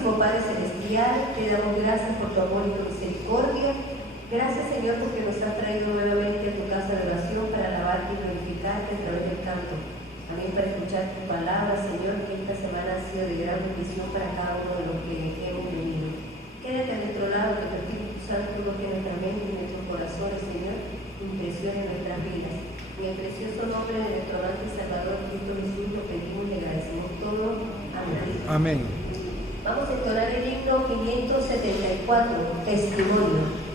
Amantísimo Padre Celestial, te damos gracias por tu amor y tu misericordia. Gracias, Señor, porque nos has traído nuevamente a tu casa de oración para alabarte y glorificarte a través del canto. También para escuchar tu palabra, Señor, que esta semana ha sido de gran bendición para cada uno de los que hemos venido. Quédate a nuestro lado, que tu Espíritu Santo toque nuestra mente y nuestros corazones, Señor, impresione nuestras vidas. En el precioso nombre de nuestro amante Salvador, Cristo Jesús, lo pedimos y le agradecemos todo. Amén. Amén. Vamos a entonar el himno 574, Testimonio.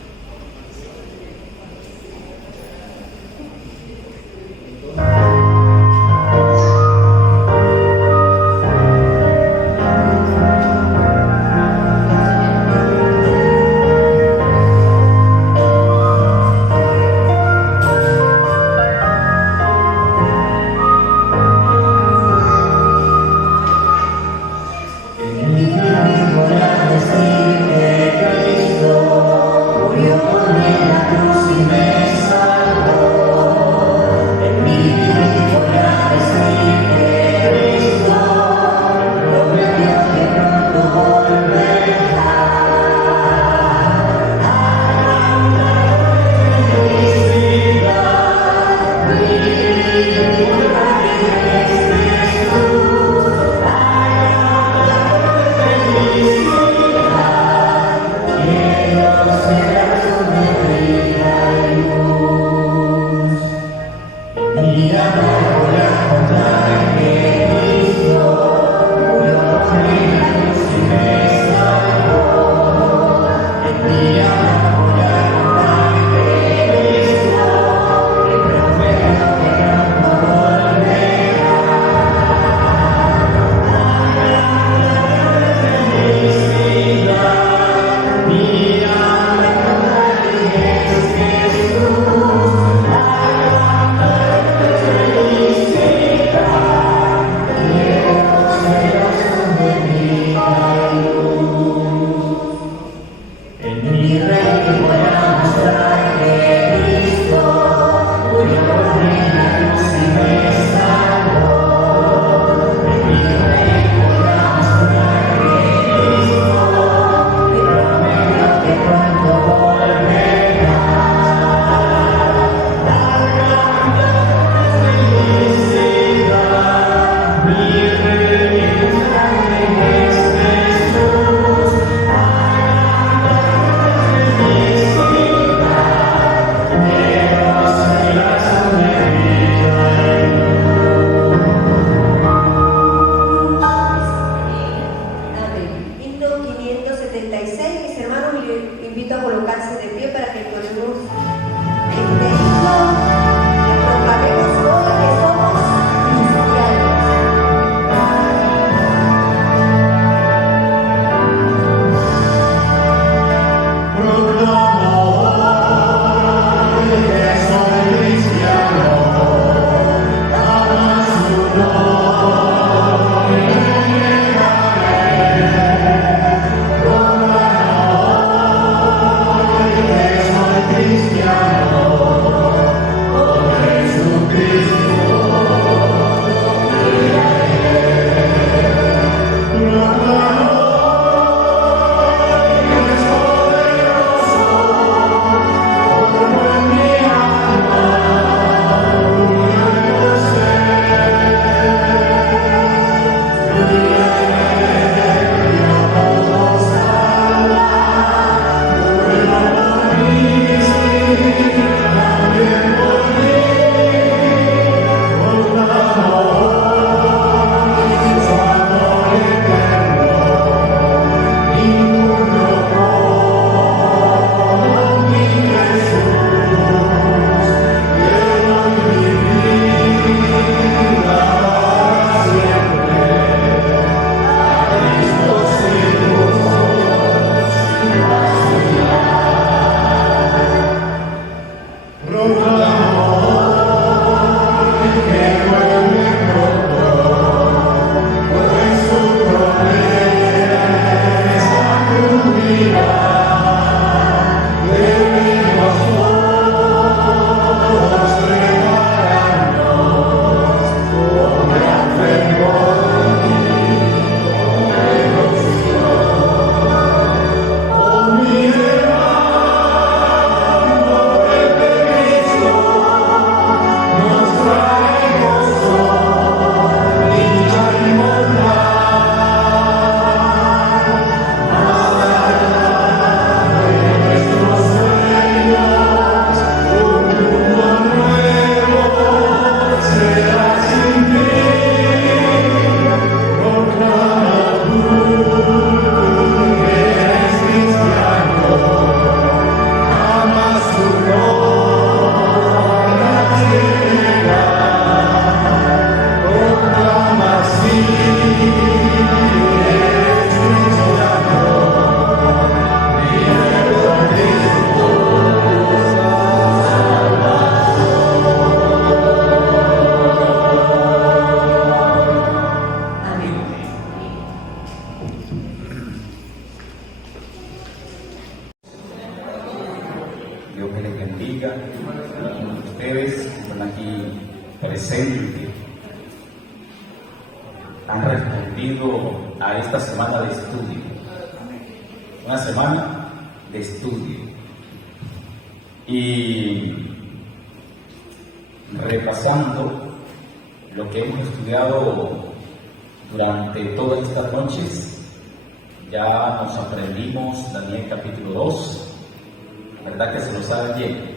Cristiano. bendiga a ustedes que están aquí presentes. Han respondido a esta semana de estudio. Una semana de estudio. Y repasando lo que hemos estudiado durante todas estas noches, ya nos aprendimos Daniel capítulo 2, la verdad que se lo saben bien.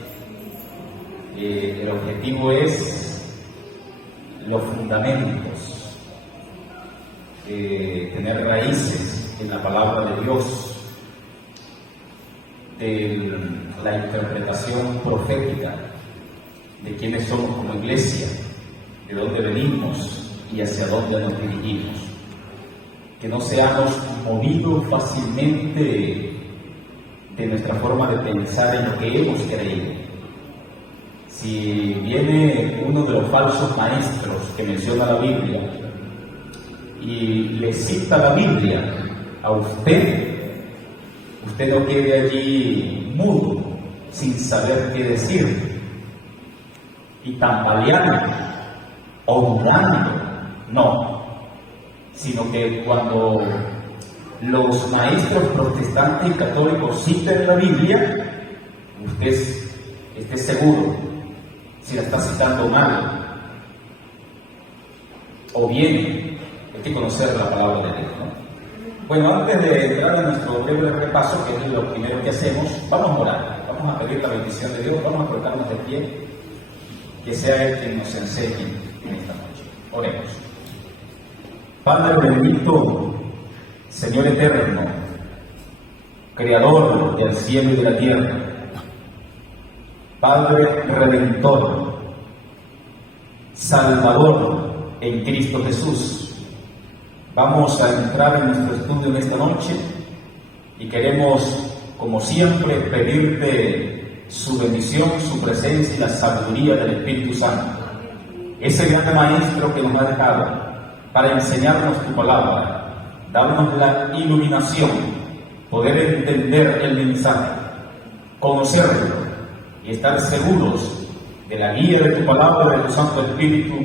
El objetivo es los fundamentos, tener raíces en la palabra de Dios, de la interpretación profética de quiénes somos como iglesia, de dónde venimos y hacia dónde nos dirigimos. Que no seamos movidos fácilmente de nuestra forma de pensar en lo que hemos creído. Si viene uno de los falsos maestros que menciona la Biblia y le cita la Biblia a usted no quede allí mudo, sin saber qué decir, y tambaleando o dudando, no, sino que cuando los maestros protestantes y católicos citen la Biblia, usted esté seguro si la está citando mal, o bien hay que conocer la palabra de Dios, ¿no? Bueno, antes de entrar en nuestro breve repaso, que es lo primero que hacemos, vamos a orar, vamos a pedir la bendición de Dios, vamos a colocarnos de pie, que sea Él quien nos enseñe en esta noche. Oremos. Padre bendito, Señor eterno, Creador del cielo y de la tierra, Padre Redentor, Salvador en Cristo Jesús. Vamos a entrar en nuestro estudio en esta noche y queremos, como siempre, pedirte su bendición, su presencia y la sabiduría del Espíritu Santo. Ese gran maestro que nos ha dejado para enseñarnos tu palabra, darnos la iluminación, poder entender el mensaje, conocerlo y estar seguros de la guía de tu palabra, de tu Santo Espíritu,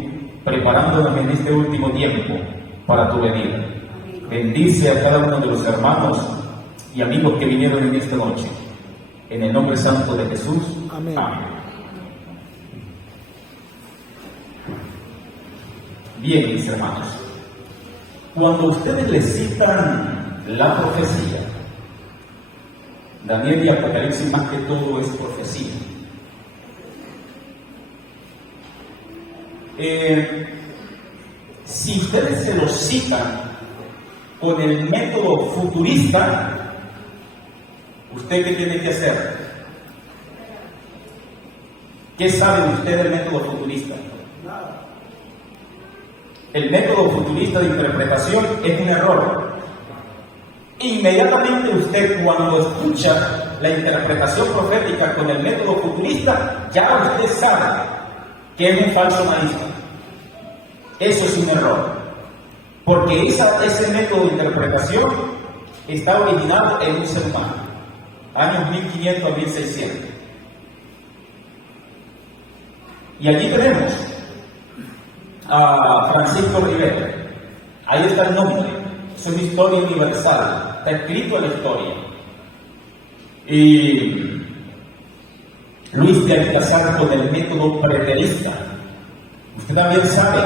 preparándonos en este último tiempo para tu venida. Bendice a cada uno de los hermanos y amigos que vinieron en esta noche. En el nombre santo de Jesús. Amén. Amén. Bien, mis hermanos, cuando ustedes les citan la profecía, Daniel y Apocalipsis más que todo es profecía. Si ustedes se lo citan con el método futurista, ¿usted qué tiene que hacer? ¿Qué sabe usted del método futurista? El método futurista de interpretación es un error. Inmediatamente usted, cuando escucha la interpretación profética con el método futurista, ya usted sabe que es un falso maestro. Eso es un error, porque ese método de interpretación está originado en un ser humano, años 1500 a 1600. Y allí tenemos a Francisco Rivera. Ahí está el nombre, es una historia universal, está escrito en la historia. Y Luis de Alcázar con el método preterista. Usted también sabe,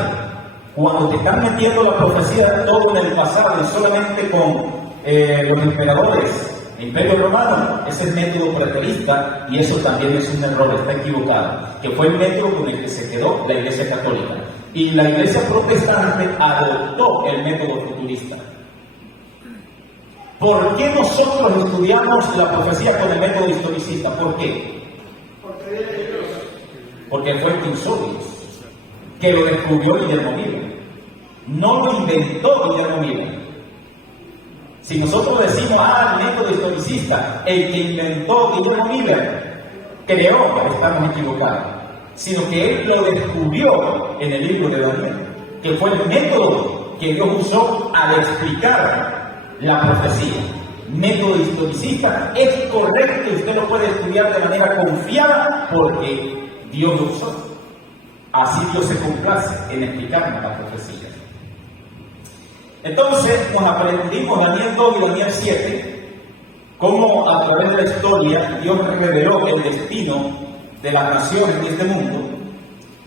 cuando te están metiendo la profecía todo en el pasado y solamente con los emperadores, el Imperio Romano, ese es el método preterista, y eso también es un error, está equivocado, que fue el método con el que se quedó la Iglesia Católica. Y la Iglesia Protestante adoptó el método futurista. ¿Por qué nosotros estudiamos la profecía con el método historicista? ¿Por qué? Porque fue el Dios que lo descubrió Guillermo Miller. No lo inventó Guillermo Miller. Si nosotros decimos, el método historicista, el que inventó Guillermo Miller, creó, estamos equivocados. Sino que él lo descubrió en el libro de Daniel, que fue el método que Dios usó al explicar la profecía. método historicista, es correcto y usted lo puede estudiar de manera confiada porque Dios lo usó. Así Dios se complace en explicarnos las profecías. Entonces nos aprendimos Daniel 2 y Daniel 7, cómo a través de la historia Dios reveló el destino de las naciones de este mundo.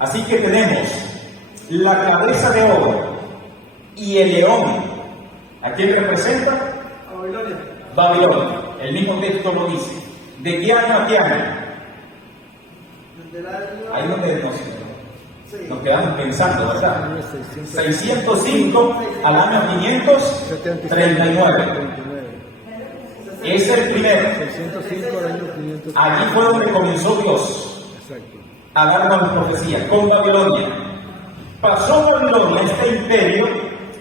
Así que tenemos la cabeza de oro y el león. ¿A quién representa? A Babilonia. Babilonia. El mismo texto lo dice. ¿De qué año a qué año? Del año... Ahí donde nos quedamos pensando, ¿verdad? 605 al año 539. Es el primero. 605 al año 500. Allí fue donde comenzó Dios Exacto. a darnos las profecías, con Babilonia. Pasó Babilonia, este imperio,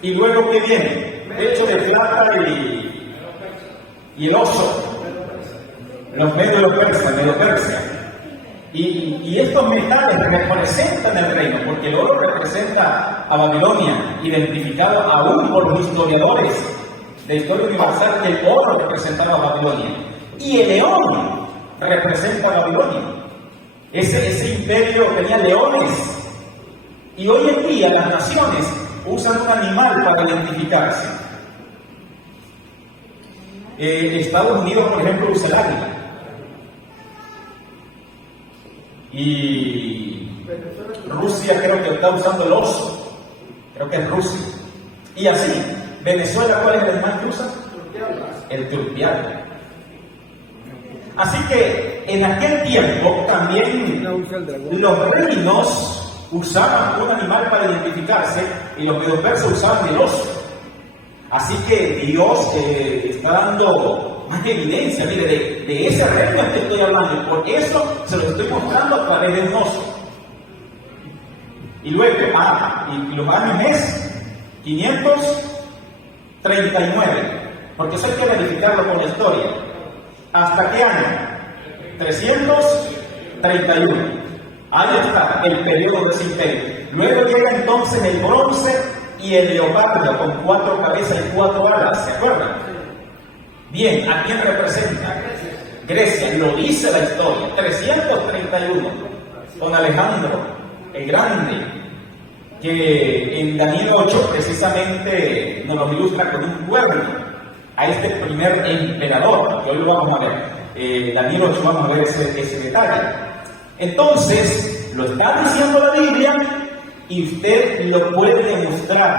y luego ¿qué viene? Hecho de plata y el oso. Los medios persas, Medo Persia. Y estos metales representan el reino, porque el oro representa a Babilonia, identificado aún por los historiadores de historia universal, que el oro representaba a Babilonia. Y el león representa a Babilonia. Ese imperio tenía leones. Y hoy en día las naciones usan un animal para identificarse. Estados Unidos, por ejemplo, usa el águila. Y Rusia creo que está usando el oso. Creo que es Rusia. Y así, Venezuela, ¿cuál es el animal que usa? El turpial. Así que en aquel tiempo también los reinos usaban un animal para identificarse y los medo-persas usaban el oso. Así que Dios está dando más evidencia, mire, de ese reino que estoy hablando, y por eso se lo estoy mostrando a través de un oso. Y luego, y los años es 539, porque eso hay que verificarlo con la historia. ¿Hasta qué año? 331. Ahí está el periodo de ese imperio. Luego llega entonces el bronce y el leopardo con 4 cabezas y 4 alas, ¿se acuerdan? Bien, ¿a quién representa? Grecia, lo dice la historia. 331, con Alejandro el Grande, que en Daniel 8 precisamente nos lo ilustra con un cuerno a este primer emperador, que hoy lo vamos a ver. Daniel 8 vamos a ver ese detalle. Entonces, lo está diciendo la Biblia y usted lo puede demostrar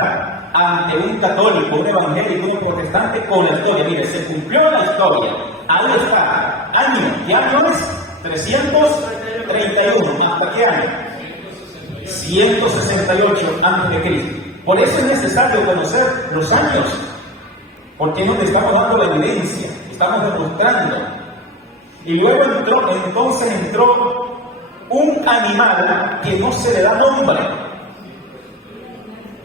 ante un católico, un evangélico, un protestante con la historia. Mire, se cumplió la historia. Ahí está. ¿Año? ¿Qué año es? 331. ¿Hasta qué año? 168 antes de Cristo. Por eso es necesario conocer los años, porque nos estamos dando la evidencia, estamos demostrando. Y luego entró un animal que no se le da nombre.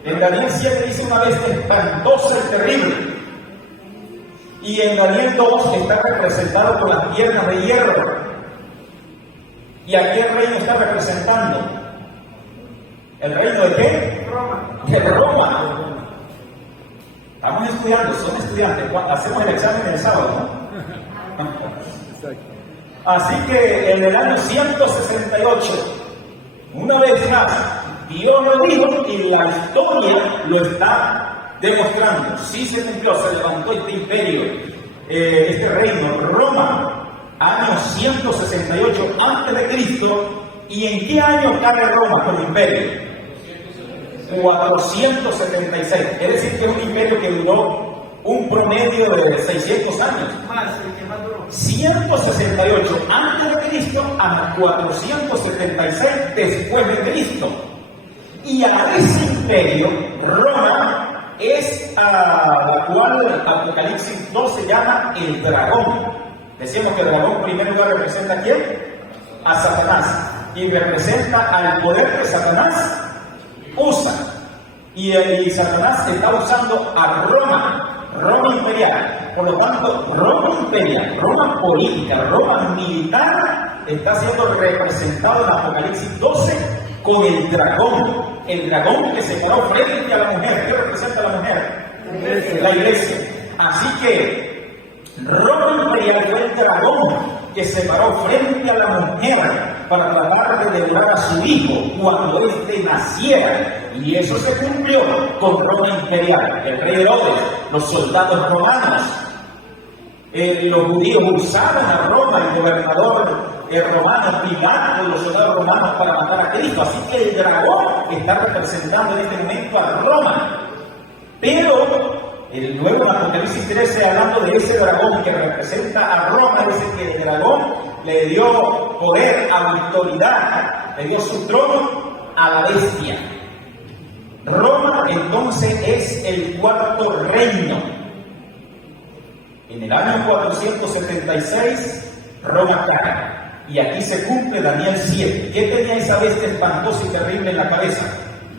En Daniel 7 dice una bestia espantosa y terrible. Y en Daniel 2 está representado con las piernas de hierro. ¿Y a qué reino está representando? ¿El reino de qué? Roma. De Roma. Estamos estudiando, son estudiantes. Hacemos el examen el sábado, ¿no? Así que en el año 168, una vez más, Dios lo dijo y la historia lo está demostrando. Sí se cumplió, se levantó este imperio, este reino, Roma, año 168 a.C. ¿Y en qué año cae Roma como imperio? 476. Es decir, que es un imperio que duró un promedio de 600 años. Más, el que más duró. 168 a.C. a 476 después de Cristo. Y a ese imperio, Roma, es a la cual Apocalipsis 2 se llama el dragón. Decimos que el dragón en primer lugar representa ¿a quién? A Satanás. Y representa al poder que Satanás usa. Y Satanás está usando a Roma imperial. Por lo tanto, Roma imperial, Roma política, Roma militar está siendo representado en Apocalipsis 12 con el dragón que se paró frente a la mujer. ¿Qué representa a la mujer? La iglesia. Así que Roma imperial fue el dragón que se paró frente a la mujer para tratar de devorar a su hijo cuando éste naciera. Y eso se cumplió con Roma imperial. El rey Herodes, los soldados romanos, los judíos usaban a Roma, el gobernador romano, Pilato, los soldados romanos para matar a Cristo. Así que el dragón está representando en este momento a Roma. Pero el nuevo Apocalipsis 13, hablando de ese dragón que representa a Roma, dice que el dragón le dio poder, autoridad, le dio su trono a la bestia. Roma entonces es el cuarto reino. En el año 476 Roma cae. Y aquí se cumple Daniel 7. ¿Qué tenía esa bestia espantosa y terrible en la cabeza?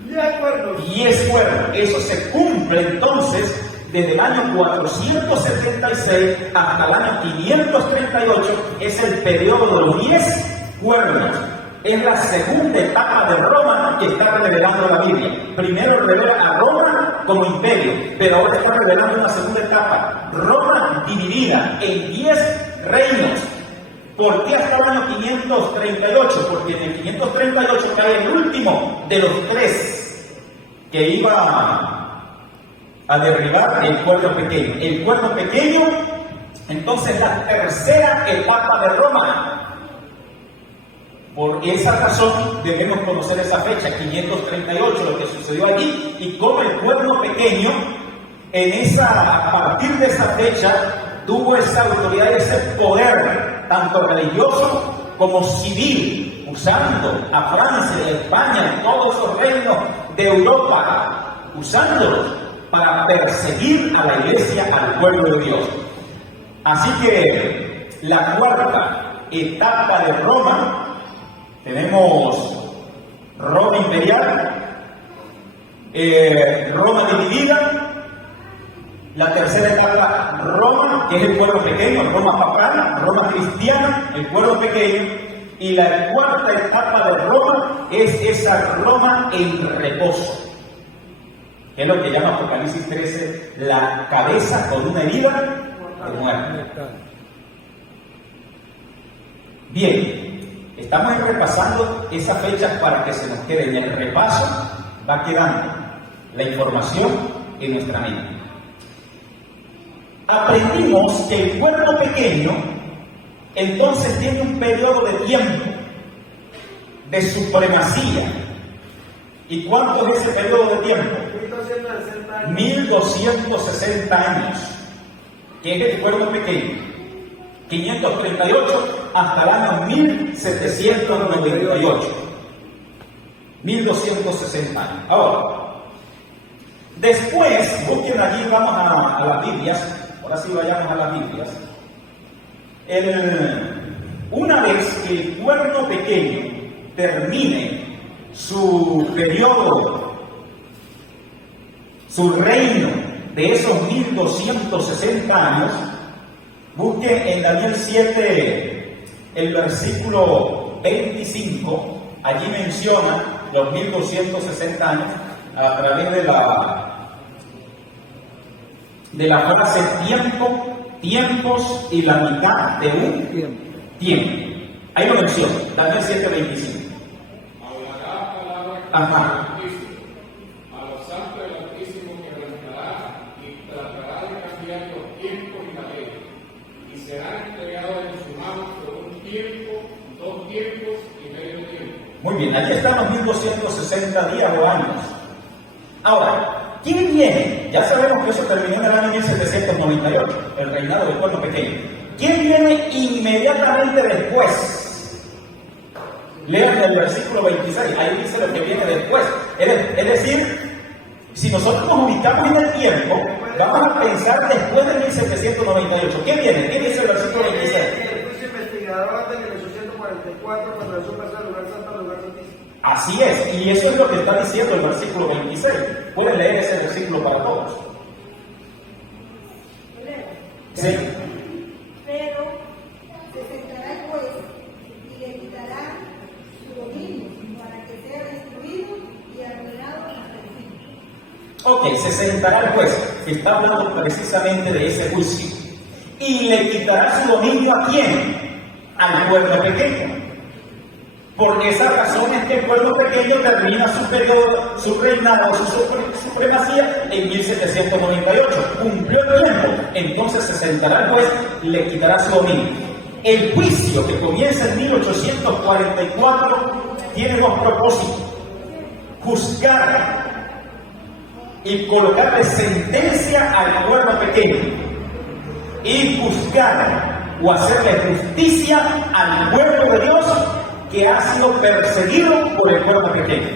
10 cuernos. Eso se cumple entonces desde el año 476 hasta el año 538. Es el periodo de los 10 cuernos. Es la segunda etapa de Roma que está revelando la Biblia. Primero revela a Roma como imperio, pero ahora está revelando una segunda etapa. Roma dividida en 10 reinos. ¿Por qué hasta el año 538? Porque en el 538 cae el último de los 3 que iba a derribar el cuerno pequeño. El cuerno pequeño, entonces, la tercera etapa de Roma. Por esa razón debemos conocer esa fecha, 538, lo que sucedió allí, y cómo el cuerno pequeño, a partir de esa fecha, tuvo esa autoridad y ese poder, tanto religioso como civil, usando a Francia, a España, todos esos reinos de Europa, usándolos para perseguir a la iglesia, al pueblo de Dios. Así que la cuarta etapa de Roma, tenemos Roma imperial, Roma dividida, la tercera etapa Roma, que es el pueblo pequeño, Roma papal, Roma cristiana, el pueblo pequeño, y la cuarta etapa de Roma es esa Roma en reposo, que es lo que llama Apocalipsis 13, la cabeza con una herida de muerte. Bien. Estamos repasando esas fechas para que se nos quede. En el repaso va quedando la información en nuestra mente. Aprendimos que el cuerpo pequeño entonces tiene un periodo de tiempo de supremacía. ¿Y cuánto es ese periodo de tiempo? 1260 años, que es el cuerpo pequeño. 538 hasta el año 1798. 1260 años. Ahora, después, busquen allí, vamos a las Biblias. Ahora sí vayamos a las Biblias. Una vez que el cuerno pequeño termine su periodo, su reino de esos 1260 años, busquen en Daniel 7 el versículo 25, allí menciona los 1260 años a través de la frase tiempo, tiempos y la mitad de un tiempo. Ahí lo menciona, Daniel 7, 25. Hablará palabra Ajá. a los santos del Altísimo que reinará y tratará de cambiar los tiempos y la ley. Y será entregado en su mano por un tiempo, 2 tiempos y medio tiempo. Muy bien, aquí están los 1260 días o años. Ahora, ¿quién viene? Ya sabemos que eso terminó en el año 1798, el reinado del pueblo pequeño. ¿Quién viene inmediatamente después? Lean el versículo 26, ahí dice lo que viene después. Es decir, si nosotros nos ubicamos en el tiempo, vamos a pensar después de 1798. ¿Qué viene? ¿Qué dice el versículo 26? El juicio investigador antes de 1844, cuando Jesús pasó del lugar santo al lugar santísimo. Así es, y eso es lo que está diciendo el versículo 26. Pueden leer ese versículo para todos. Sí. Pero se sentará el juez y le quitará su dominio para que sea destruido y arruinado hasta el fin. Ok, se sentará el juez, que está hablando precisamente de ese juicio. Y y le quitará su dominio ¿a quién? Al pueblo pequeño. Por esa razón es que el pueblo pequeño termina su periodo, su reinado, su supremacía en 1798. Cumplió el tiempo, entonces se sentará el juez y le quitará su dominio. El juicio que comienza en 1844 tiene dos propósitos: juzgar y colocarle sentencia al pueblo pequeño, y juzgar o hacerle justicia al pueblo de Dios que ha sido perseguido por el pueblo pequeño.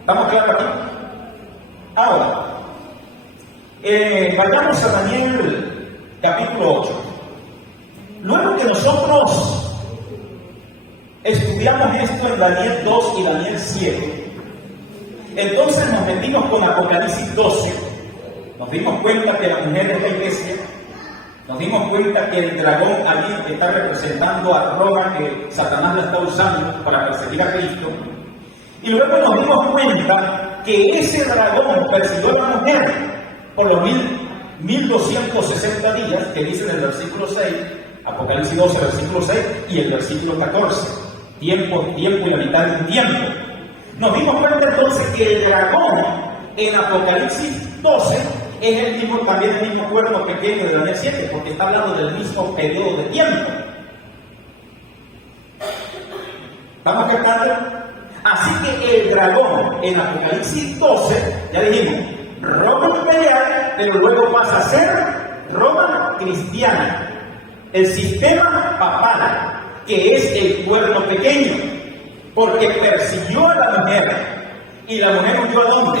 ¿Estamos claros aquí? Ahora, vayamos a Daniel capítulo 8. Luego que nosotros estudiamos esto en Daniel 2 y Daniel 7, entonces nos metimos con Apocalipsis 12, nos dimos cuenta que la mujer es la iglesia, nos dimos cuenta que el dragón allí está representando a Roma, que Satanás la está usando para perseguir a Cristo, y luego nos dimos cuenta que ese dragón persiguió a la mujer por los 1260 días, que dice en el versículo 6, Apocalipsis 12, versículo 6, y el versículo 14, tiempo y la mitad de un tiempo. Nos dimos cuenta entonces que el dragón en Apocalipsis 12 es el mismo, también el mismo cuerpo pequeño de Daniel 7, porque está hablando del mismo periodo de tiempo. ¿Estamos captando? Así que el dragón en Apocalipsis 12, ya dijimos, Roma imperial, pero luego pasa a ser Roma cristiana. El sistema papal, que es el pueblo pequeño, porque persiguió a la mujer, y la mujer huyó ¿a dónde?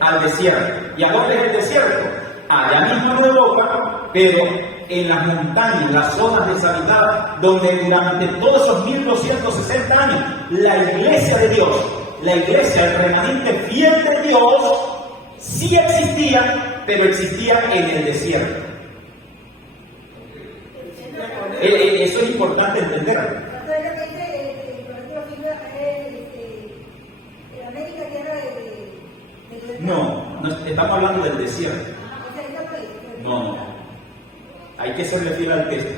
Al desierto. ¿Y a dónde es el desierto? Allá mismo en Europa, pero en las montañas, en las zonas deshabitadas, donde durante todos esos 1260 años, la iglesia de Dios, la iglesia, el remanente fiel de Dios, sí existía, pero existía en el desierto. Eso es importante entender. No, estamos hablando del desierto. No. Hay que serle fiel al texto.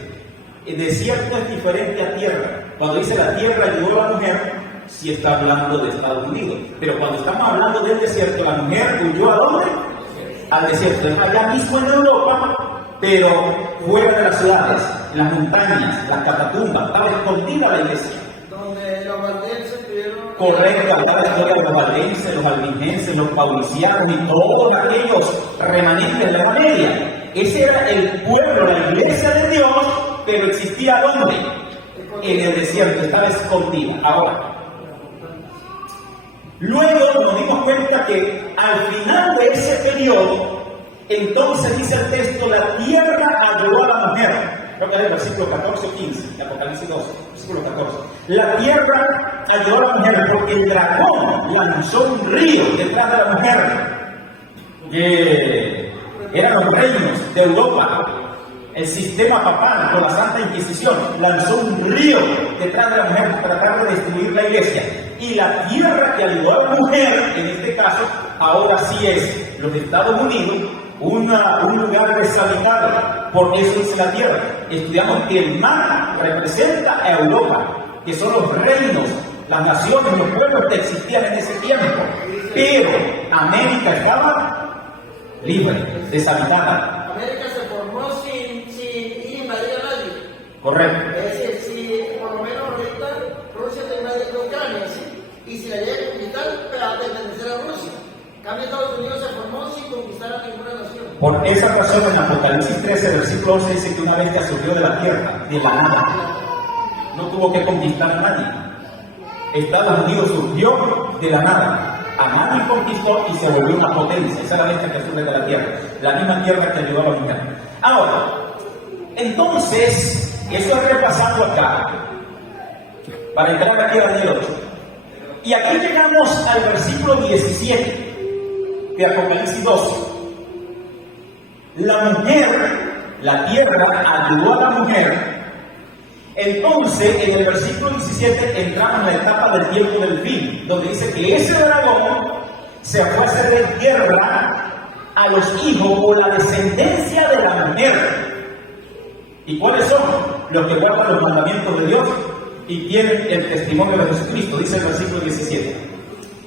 El desierto es diferente a tierra. Cuando dice la tierra ayudó a la mujer, sí está hablando de Estados Unidos. Pero cuando estamos hablando del desierto, la mujer huyó ¿a dónde? Al desierto. Es allá mismo en Europa, pero fuera de las ciudades, en las montañas, las catatumbas. Estaba escondida la iglesia. Donde los valdenses tuvieron... Correcto, hablar la historia de los valdenses, los albinenses, los paulicianos y todos aquellos remanentes de la Edad Media. Ese era el pueblo, la iglesia de Dios, pero existía ¿dónde? En el desierto, estaba escondida. Ahora, luego nos dimos cuenta que al final de ese periodo, entonces dice el texto, la tierra ayudó a la mujer. Creo que es el versículo 14 o 15, de Apocalipsis 12, versículo 14. La tierra ayudó a la mujer porque el dragón lanzó un río detrás de la mujer. Eran los reinos de Europa, el sistema papal con la Santa Inquisición, lanzó un río detrás de la mujer para tratar de destruir la iglesia. Y la tierra que ayudó a la mujer, en este caso, ahora sí es los Estados Unidos, un lugar deshabitado. Por eso es la tierra. Estudiamos que el mar representa a Europa, que son los reinos, las naciones, los pueblos que existían en ese tiempo. Pero América estaba libre, deshabitada. América se formó sin invadir a nadie. Correcto. Es decir, si por lo menos ahorita Rusia te invade Ucrania, ¿sí? Y si la llega a conquistar, para pertenecer a Rusia. En cambio, Estados Unidos se formó sin conquistar a ninguna nación. Por esa razón, en Apocalipsis 13, versículo 11, dice que una bestia surgió de la tierra, de la nada. No tuvo que conquistar a nadie. Estados Unidos surgió de la nada. A nadie conquistó y se volvió una potencia. Esa es la bestia que surge de la tierra. La misma tierra que ayudó a la mujer. Ahora, entonces, eso es repasando acá, para entrar aquí a Daniel 8. Y aquí llegamos al versículo 17 de Apocalipsis 12. La mujer, la tierra ayudó a la mujer. Entonces, en el versículo 17 entramos en la etapa del tiempo del fin, donde dice que ese dragón se fue a hacer guerra a los hijos o la descendencia ¿Y cuáles son? Los que guardan los mandamientos de Dios y tienen el testimonio de Jesucristo, dice el versículo 17.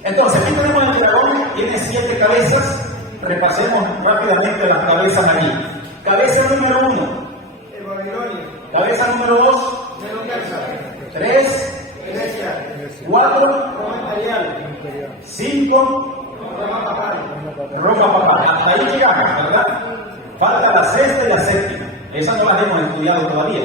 Entonces, aquí tenemos el dragón, tiene 7 cabezas. Repasemos rápidamente las cabezas aquí. Cabeza número 1, El Babilonia. cabeza número 2, 3, Grecia. 4, Roma imperial. 5, Roma papal. Roma papal. Hasta ahí llegamos, ¿verdad? Falta la sexta y la séptima. Esas no las hemos estudiado todavía.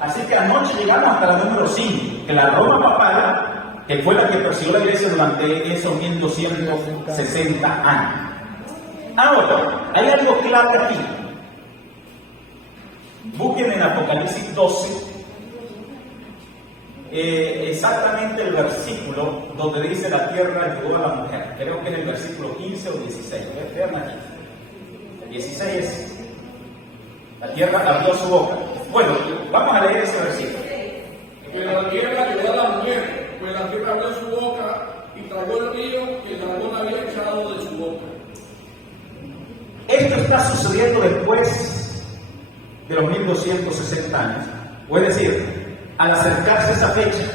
Así que anoche llegamos hasta la número 5, que la Roma papal, que fue la que persiguió la iglesia durante esos 1260 años. Ahora, hay algo clave aquí. Busquen en Apocalipsis 12 exactamente el versículo donde dice la tierra ayudó a la mujer. Creo que es el versículo 15 o 16. Vean aquí. El 16 es la tierra abrió su boca. Bueno, vamos a leer ese versículo. Pero la tierra ayudó a la mujer, pues la tierra abrió su boca y tragó el río que el dragón había echado de su boca. Esto está sucediendo después de los 1260 años. O es decir, al acercarse esa fecha,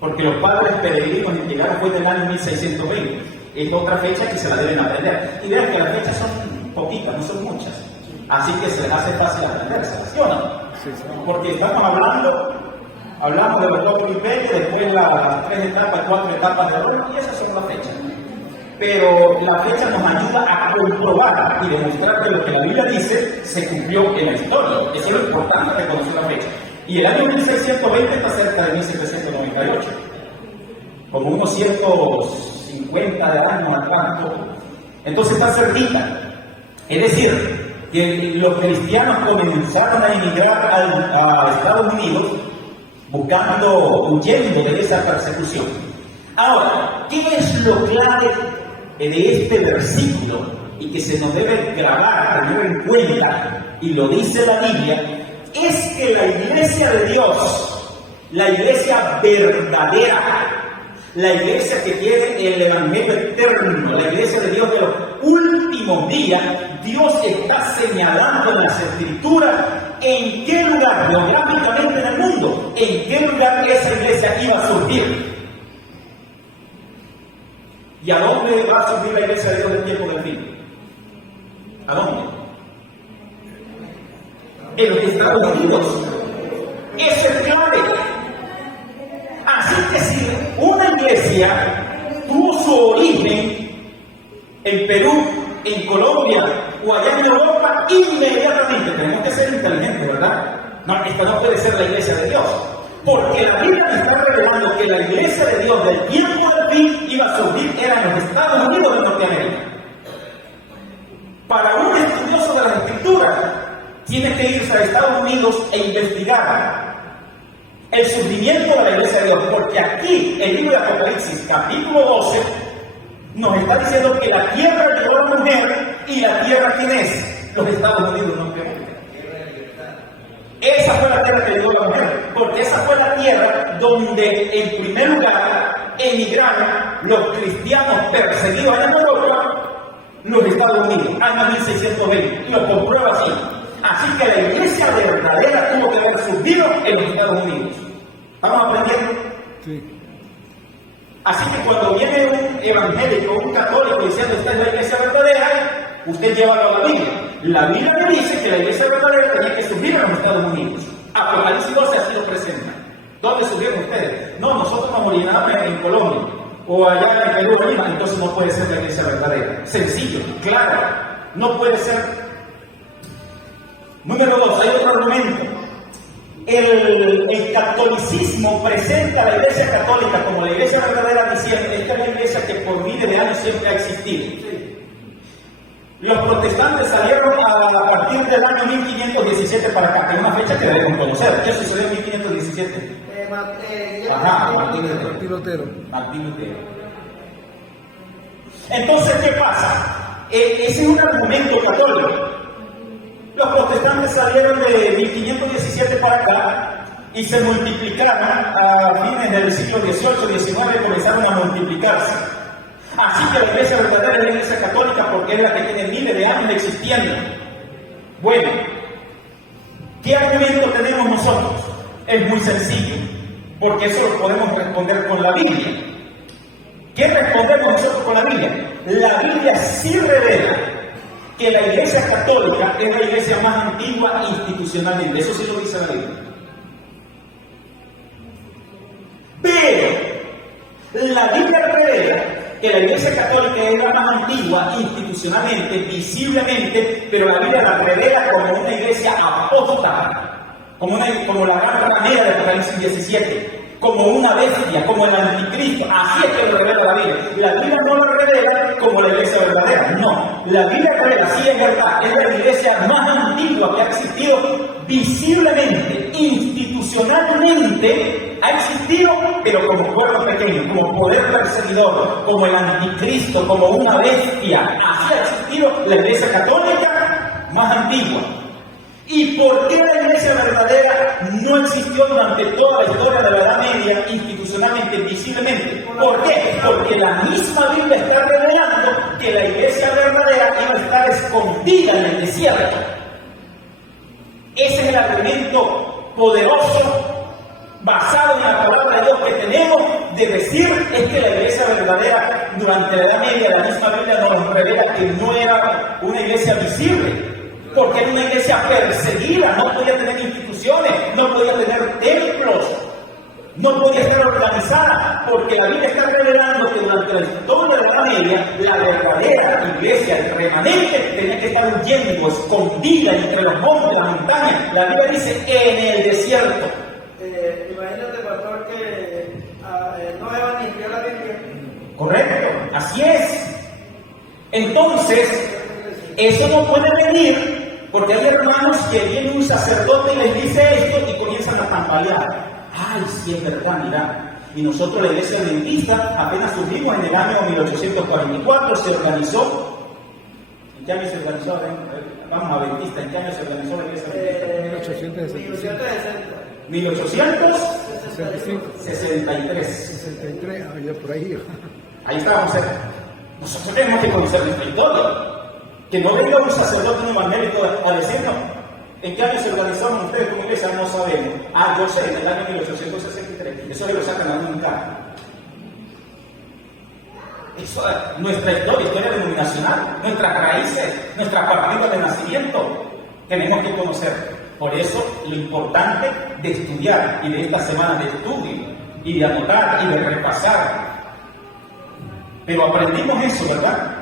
porque los padres peregrinos llegaron fue del año 1620. Es otra fecha que se la deben aprender. Y vean que las fechas son poquitas, no son muchas. Así que se les hace fácil aprenderse, ¿sí o no? Porque estamos hablamos de los 4 imperios, después las 3 etapas, 4 etapas de Roma, y esas son las fechas. Pero la fecha nos ayuda a comprobar y demostrar que lo que la Biblia dice se cumplió en la historia. Eso es lo importante de conocer la fecha. Y el año 1620 está cerca de 1798, como unos 150 de años atrás. Entonces está cerquita. Es decir, que los cristianos comenzaron a emigrar a Estados Unidos huyendo de esa persecución. Ahora, ¿qué es lo clave de este versículo y que se nos debe grabar, tener en cuenta, y lo dice la Biblia? Es que la iglesia de Dios, la iglesia verdadera, la iglesia que tiene el evangelio eterno, la iglesia de Dios de los últimos días, Dios está señalando en las escrituras en qué lugar, geográficamente en el mundo, en qué lugar esa iglesia iba a surgir. ¿Y a dónde va a surgir la iglesia de Dios en el tiempo del fin? ¿A dónde? En los Estados Unidos. Eso es clave. Así que si una iglesia tuvo su origen en Perú, en Colombia o allá en Europa, inmediatamente tenemos que ser inteligentes, ¿verdad? No, esta no puede ser la iglesia de Dios. Porque la Biblia nos está revelando que la iglesia de Dios del tiempo del fin iba a surgir en los Estados Unidos de Norteamérica. Para un estudioso de las Escrituras, tiene que irse a Estados Unidos e investigar el surgimiento de la iglesia de Dios, porque aquí, el libro de Apocalipsis, capítulo 12, nos está diciendo que la tierra llegó a la mujer, y la tierra, ¿quién es? Los Estados Unidos, no creo. Esa fue la tierra que llegó a la mujer, porque esa fue la tierra donde, en primer lugar, emigraron los cristianos perseguidos en Europa, los Estados Unidos, año 1620, y lo comprueba así. Así que la iglesia verdadera tuvo que haber surgido en los Estados Unidos. ¿Estamos aprendiendo? Sí. Así que cuando viene un evangélico, un católico diciendo esta es la iglesia verdadera, usted lleva a la Biblia. La Biblia me dice que la iglesia verdadera tenía que surgir en los Estados Unidos. Apocalipsis 12 así lo presenta. ¿Dónde surgieron ustedes? No, nosotros nos morimos en Colombia o allá en Perú, entonces no puede ser la iglesia verdadera. Sencillo, claro, no puede ser. Número 2, hay otro argumento. El catolicismo presenta a la iglesia católica como la iglesia verdadera, diciendo esta es la iglesia que por miles de años siempre ha existido. Los protestantes salieron a partir del año 1517 para acá, que es una fecha que debemos conocer. ¿Qué sucedió en 1517? Martín Lutero. Entonces, ¿qué pasa? Ese es un argumento católico. Los protestantes salieron de 1517 para acá y se multiplicaron a fines del siglo XVIII, XIX, comenzaron a multiplicarse. Así que la iglesia verdadera es la iglesia católica porque es la que tiene miles de años existiendo. Bueno, ¿Qué argumento tenemos nosotros? Es muy sencillo, porque eso lo podemos responder con la Biblia. ¿Qué respondemos nosotros con la Biblia? La Biblia sí revela que la Iglesia Católica es la iglesia más antigua institucionalmente. Eso sí lo dice la Biblia. Pero la Biblia revela que la Iglesia Católica es la más antigua institucionalmente, visiblemente, pero la Biblia la revela como una iglesia apóstata, como la gran ramera de Apocalipsis 17, como una bestia, como el anticristo. Así es que lo revela la Biblia. La Biblia no lo revela como la iglesia verdadera, no. La Biblia revela, sí es verdad, es la iglesia más antigua que ha existido visiblemente, institucionalmente, ha existido, pero como cuerpo pequeño, como poder perseguidor, como el anticristo, como una bestia. Así ha existido la iglesia católica más antigua. ¿Y por qué la iglesia verdadera no existió durante toda la historia de la Edad Media, institucionalmente, visiblemente? ¿Por qué? Porque la misma Biblia está revelando que la iglesia verdadera iba a estar escondida en el desierto. Ese es el argumento poderoso, basado en la palabra de Dios que tenemos, de decir es que la iglesia verdadera durante la Edad Media, la misma Biblia nos revela que no era una iglesia visible, porque era una iglesia perseguida, no podía tener instituciones, no podía tener templos, no podía estar organizada, porque la Biblia está revelando que durante la historia de la Edad Media, la verdadera iglesia, el remanente, tenía que estar huyendo, escondida entre los montes, las montañas. La Biblia dice en el desierto. Imagínate, pastor, que no Eva ni escribió la Biblia. Correcto, así es. Entonces, eso no puede venir porque hay hermanos que viene un sacerdote y les dice esto y comienzan a tambalear. Ay, sí es verdad, mira. Y nosotros, la iglesia adventista, apenas surgimos en el año 1844, se organizó. ¿En qué año se organizó? Vamos, adventista, ¿en qué año se organizó la iglesia adventista? 1865. 1863. 63, ya por ahí. Ahí estábamos cerca. Nosotros tenemos que conocer nuestra historia. Que no venga un sacerdote evangélico a decirnos en qué año se organizaron ustedes como iglesia, no sabemos. Ah, yo sé, en el año 1863. Eso se lo sacan a un carro. Eso es nuestra historia denominacional, nuestras raíces, nuestra partida de nacimiento. Tenemos que conocer. Por eso, lo importante de estudiar y de esta semana de estudio y de anotar y de repasar. Pero aprendimos eso, ¿verdad?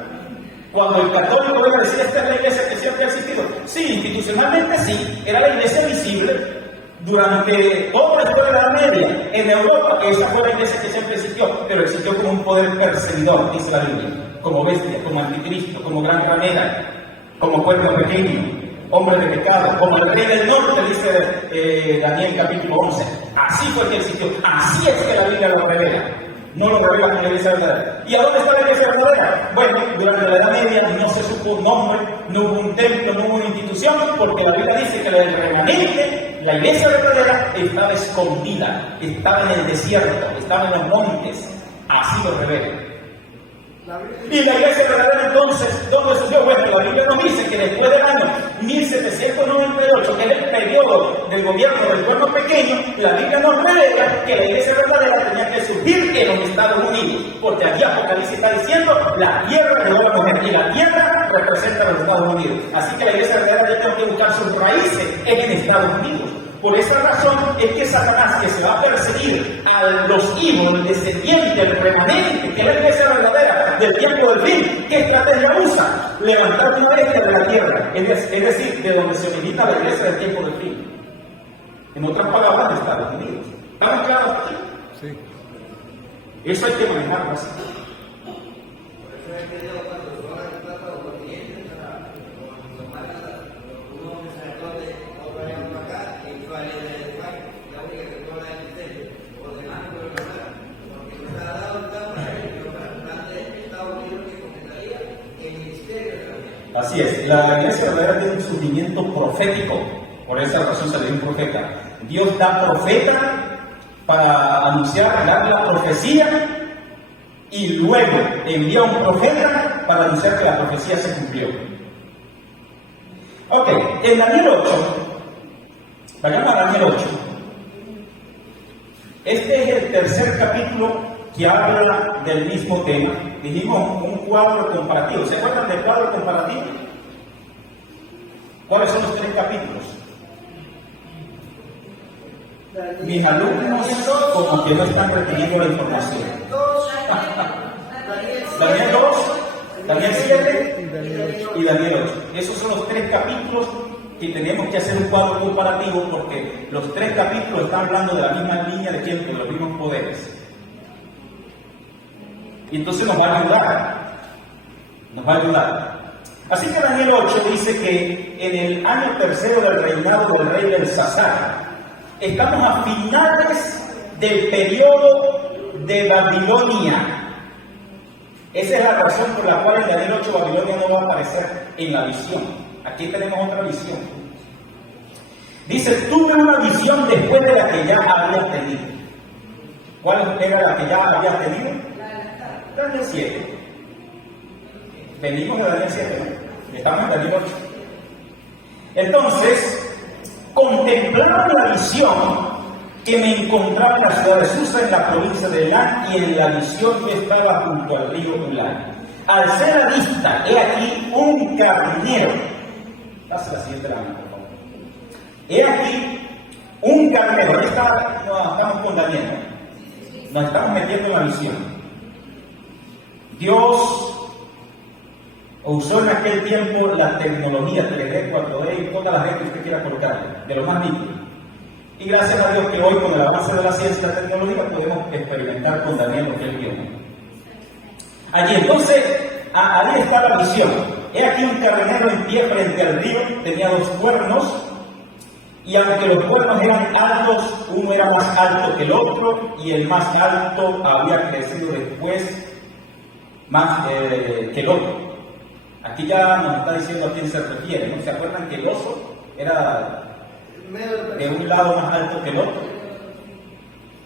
Cuando el católico viene a decir, esta es la iglesia que siempre ha existido. Sí, institucionalmente sí, era la iglesia visible durante toda la historia de la Edad Media. En Europa, esa fue la iglesia que siempre existió, pero existió como un poder perseguidor, dice la Biblia, como bestia, como anticristo, como gran ramera, como pueblo pequeño, hombre de pecado, como el rey del norte, dice Daniel capítulo 11. Así fue que existió, así es que la Biblia lo revela. No lo revela con la iglesia verdadera. ¿Y a dónde está la iglesia verdadera? Bueno, durante la Edad Media no se supo un nombre, no hubo un templo, no hubo una institución, porque la Biblia dice que el remanente, la iglesia verdadera, estaba escondida, estaba en el desierto, estaba en los montes. Así lo revela. Y la iglesia verdadera entonces, ¿dónde surgió? Bueno, la Biblia nos dice que después del año 1798, que es el periodo del gobierno del pueblo pequeño, la Biblia nos revela que la iglesia verdadera tenía que surgir en los Estados Unidos, porque aquí Apocalipsis está diciendo la tierra de la mujer, y la tierra representa a los Estados Unidos. Así que la iglesia verdadera ya tiene que buscar sus raíces en Estados Unidos. Por esa razón es que Satanás, que se va a perseguir a los hijos, el descendiente, el remanente, que es la iglesia verdadera del tiempo del fin, ¿qué estrategia usa? Levantar una bestia de la tierra, es decir, de donde se origina la iglesia del tiempo del fin. En otras palabras, de Estados Unidos. ¿Estamos claros aquí? Sí. Eso hay que manejarlo así. Así es, la iglesia verdadera tiene un surgimiento profético, por esa razón se le dio un profeta. Dios da profeta para anunciar, dar la profecía, y luego envía un profeta para anunciar que la profecía se cumplió. Ok, en Daniel 8 Vayamos a Daniel 8. Este es el tercer capítulo que habla del mismo tema. Dijimos un cuadro comparativo. ¿Se acuerdan del cuadro comparativo? ¿Cuáles son los 3 capítulos? Mis alumnos como que no están reteniendo la información. Daniel 2, Daniel 7 y Daniel 8. Esos son los 3 capítulos que tenemos que hacer un cuadro comparativo porque los 3 capítulos están hablando de la misma línea de tiempo, de los mismos poderes. Y entonces nos va a ayudar. Nos va a ayudar. Así que Daniel 8 dice que en el año tercero del reinado del rey Belsasar, estamos a finales del periodo de Babilonia. Esa es la razón por la cual en Daniel 8 Babilonia no va a aparecer en la visión. Aquí tenemos otra visión. Dice, tuve una visión después de la que ya había tenido. ¿Cuál era la que ya había tenido? Daniel 7. Venimos de Daniel 7, ¿no? Estamos en Daniel 8. Entonces, contemplaba la visión que me encontraba en la ciudad de Susa, en la provincia de Elán, y en la visión yo estaba junto al río Ulán. Alcé la vista, he aquí un carnero. Pasa la siguiente lámina, por favor. He aquí un carnero. Ahí está, no, estamos con Daniel, ¿no? Nos estamos metiendo en la visión. Dios usó en aquel tiempo la tecnología 3D, 4D y todas las redes que usted quiera colocar, de lo más nítido. Y gracias a Dios que hoy, con el avance de la ciencia y la tecnología, podemos experimentar con Daniel lo que él vio. Allí entonces, ahí está la visión. He aquí un carnero en pie frente al río, tenía 2 cuernos, y aunque los cuernos eran altos, uno era más alto que el otro, y el más alto había crecido después más que el otro. Aquí ya nos está diciendo a quién se refiere, ¿no? ¿Se acuerdan que el oso era de un lado más alto que el otro?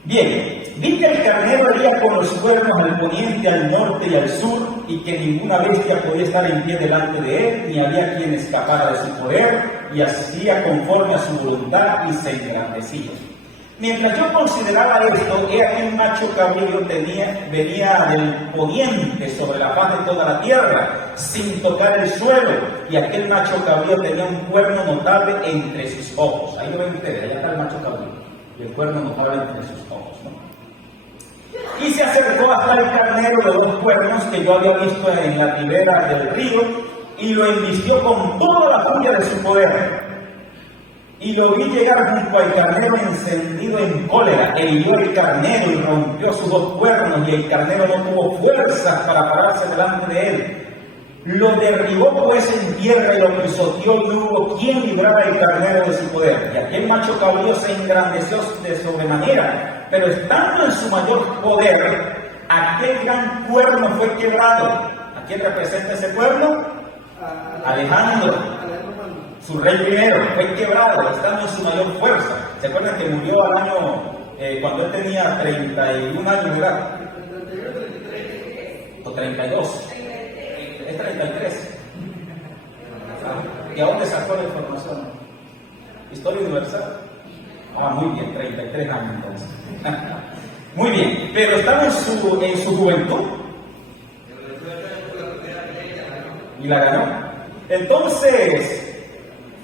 Bien, vi que el carnero hería con los cuernos al poniente, al norte y al sur, y que ninguna bestia podía estar en pie delante de él, ni había quien escapara de su poder, y hacía conforme a su voluntad y se engrandecía. Mientras yo consideraba esto, he aquí un macho cabrío venía del poniente sobre la faz de toda la tierra, sin tocar el suelo, y aquel macho cabrío tenía un cuerno notable entre sus ojos. Ahí lo ven ustedes, allá está el macho cabrío, y el cuerno notable entre sus ojos, ¿no? Y se acercó hasta el carnero de 2 cuernos que yo había visto en la ribera del río, y lo embistió con toda la furia de su poder. Y lo vi llegar junto al carnero encendido en cólera, e hirió el carnero y rompió sus 2 cuernos, y el carnero no tuvo fuerzas para pararse delante de él. Lo derribó pues en tierra y lo pisoteó, y no hubo quien librara el carnero de su poder. Y aquel macho cabrío se engrandeció de sobremanera, pero estando en su mayor poder, aquel gran cuerno fue quebrado. ¿A quién representa ese cuerno? Alejandro, su rey primero, fue quebrado, estando en su mayor fuerza. ¿Se acuerdan que murió al año, cuando él tenía 31 años de edad? ¿O 32? Es 33. ¿Y a dónde sacó la información? ¿Historia universal? Ah, muy bien, 33 años entonces. Muy bien, pero estaba en su juventud. Y la ganó. Entonces,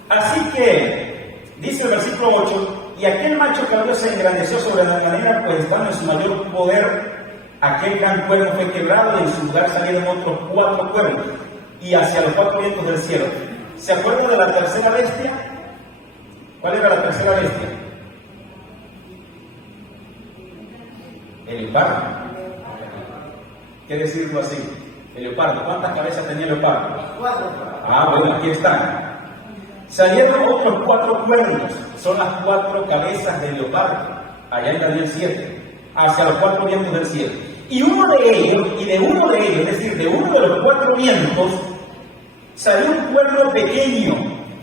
así que, dice el versículo 8, y aquel macho cabrío se engrandeció sobre la manera, pues estando en su mayor poder, aquel gran cuerno fue quebrado, y en su lugar salieron otros 4 cuernos, y hacia los 4 vientos del cielo. ¿Se acuerdan de la tercera bestia? ¿Cuál era la tercera bestia? El leopardo. ¿Qué decirlo así? El leopardo. ¿Cuántas cabezas tenía el leopardo? 4. Ah, bueno, aquí están. Salieron otros 4 cuernos, son las 4 cabezas del leopardo, allá en Daniel 7, hacia los 4 vientos del cielo. Y uno de ellos, es decir, de uno de los 4 vientos, salió un cuerno pequeño.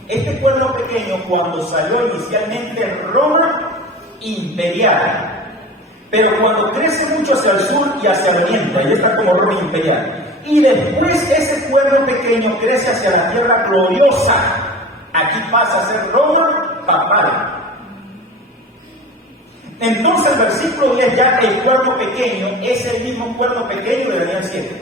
Este cuerno pequeño, cuando salió inicialmente, Roma imperial. Pero cuando crece mucho hacia el sur y hacia el oriente, ahí está como Roma imperial. Y después ese cuerno pequeño crece hacia la tierra gloriosa. Aquí pasa a ser Roma papal. Entonces el versículo 10 ya el cuerno pequeño es el mismo cuerno pequeño de Daniel 7.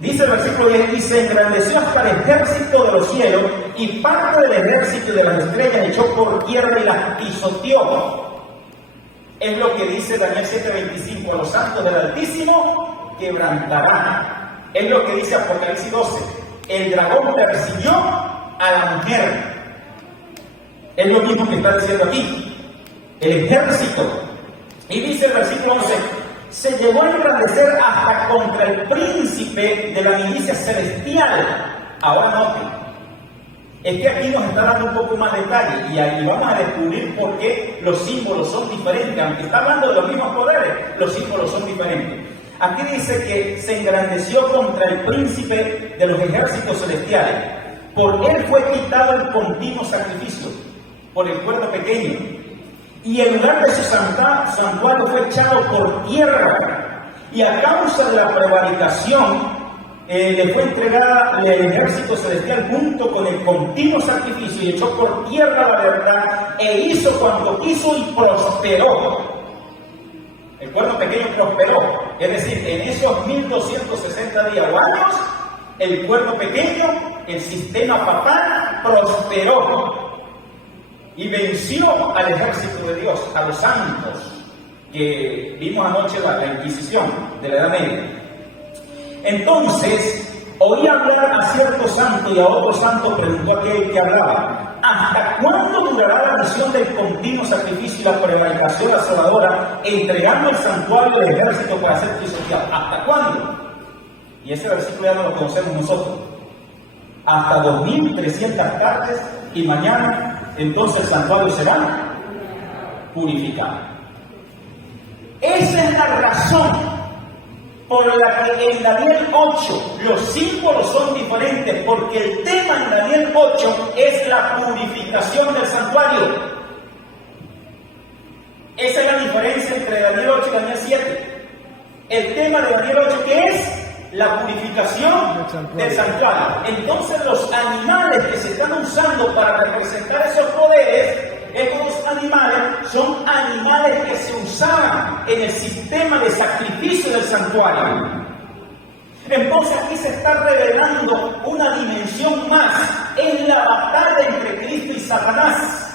Dice el versículo 10, y se engrandeció hasta el ejército de los cielos, y parte del ejército de las estrellas echó por tierra y las pisoteó. Es lo que dice Daniel 7:25, a los santos del Altísimo quebrantará. Es lo que dice Apocalipsis 12, el dragón persiguió a la mujer. Es lo mismo que está diciendo aquí. El ejército. Y dice el versículo 11, se llegó a engrandecer hasta contra el príncipe de la milicia celestial. Ahora noten, es que aquí nos está dando un poco más detalle y ahí vamos a descubrir por qué los símbolos son diferentes. Aunque está hablando de los mismos poderes, los símbolos son diferentes. Aquí dice que se engrandeció contra el príncipe de los ejércitos celestiales. Por él fue quitado el continuo sacrificio, por el cuerno pequeño. Y el lugar de su santuario fue echado por tierra. Y a causa de la prevaricación, le fue entregada el ejército celestial junto con el continuo sacrificio, y echó por tierra la verdad, e hizo cuanto quiso y prosperó. El cuerno pequeño prosperó. Es decir, en esos 1260 días o años, el cuerno pequeño, el sistema papal, prosperó. Y venció al ejército de Dios, a los santos, que vimos anoche la Inquisición de la Edad Media. Entonces, oí hablar a cierto santo y a otro santo preguntó aquel que hablaba, ¿hasta cuándo durará la misión del continuo sacrificio y la prevaricación asoladora, entregando el santuario del ejército para ser pisoteado? ¿Hasta cuándo? Y ese versículo ya no lo conocemos nosotros. Hasta 2300 tardes y mañana. Entonces el santuario será purificado. Esa es la razón por la que en Daniel 8 los símbolos son diferentes, porque el tema en Daniel 8 es la purificación del santuario. Esa es la diferencia entre Daniel 8 y Daniel 7. El tema de Daniel 8, ¿qué es? La purificación del santuario. Entonces los animales que se están usando para representar esos poderes, estos animales son animales que se usaban en el sistema de sacrificio del santuario. Entonces aquí se está revelando una dimensión más en la batalla entre Cristo y Satanás.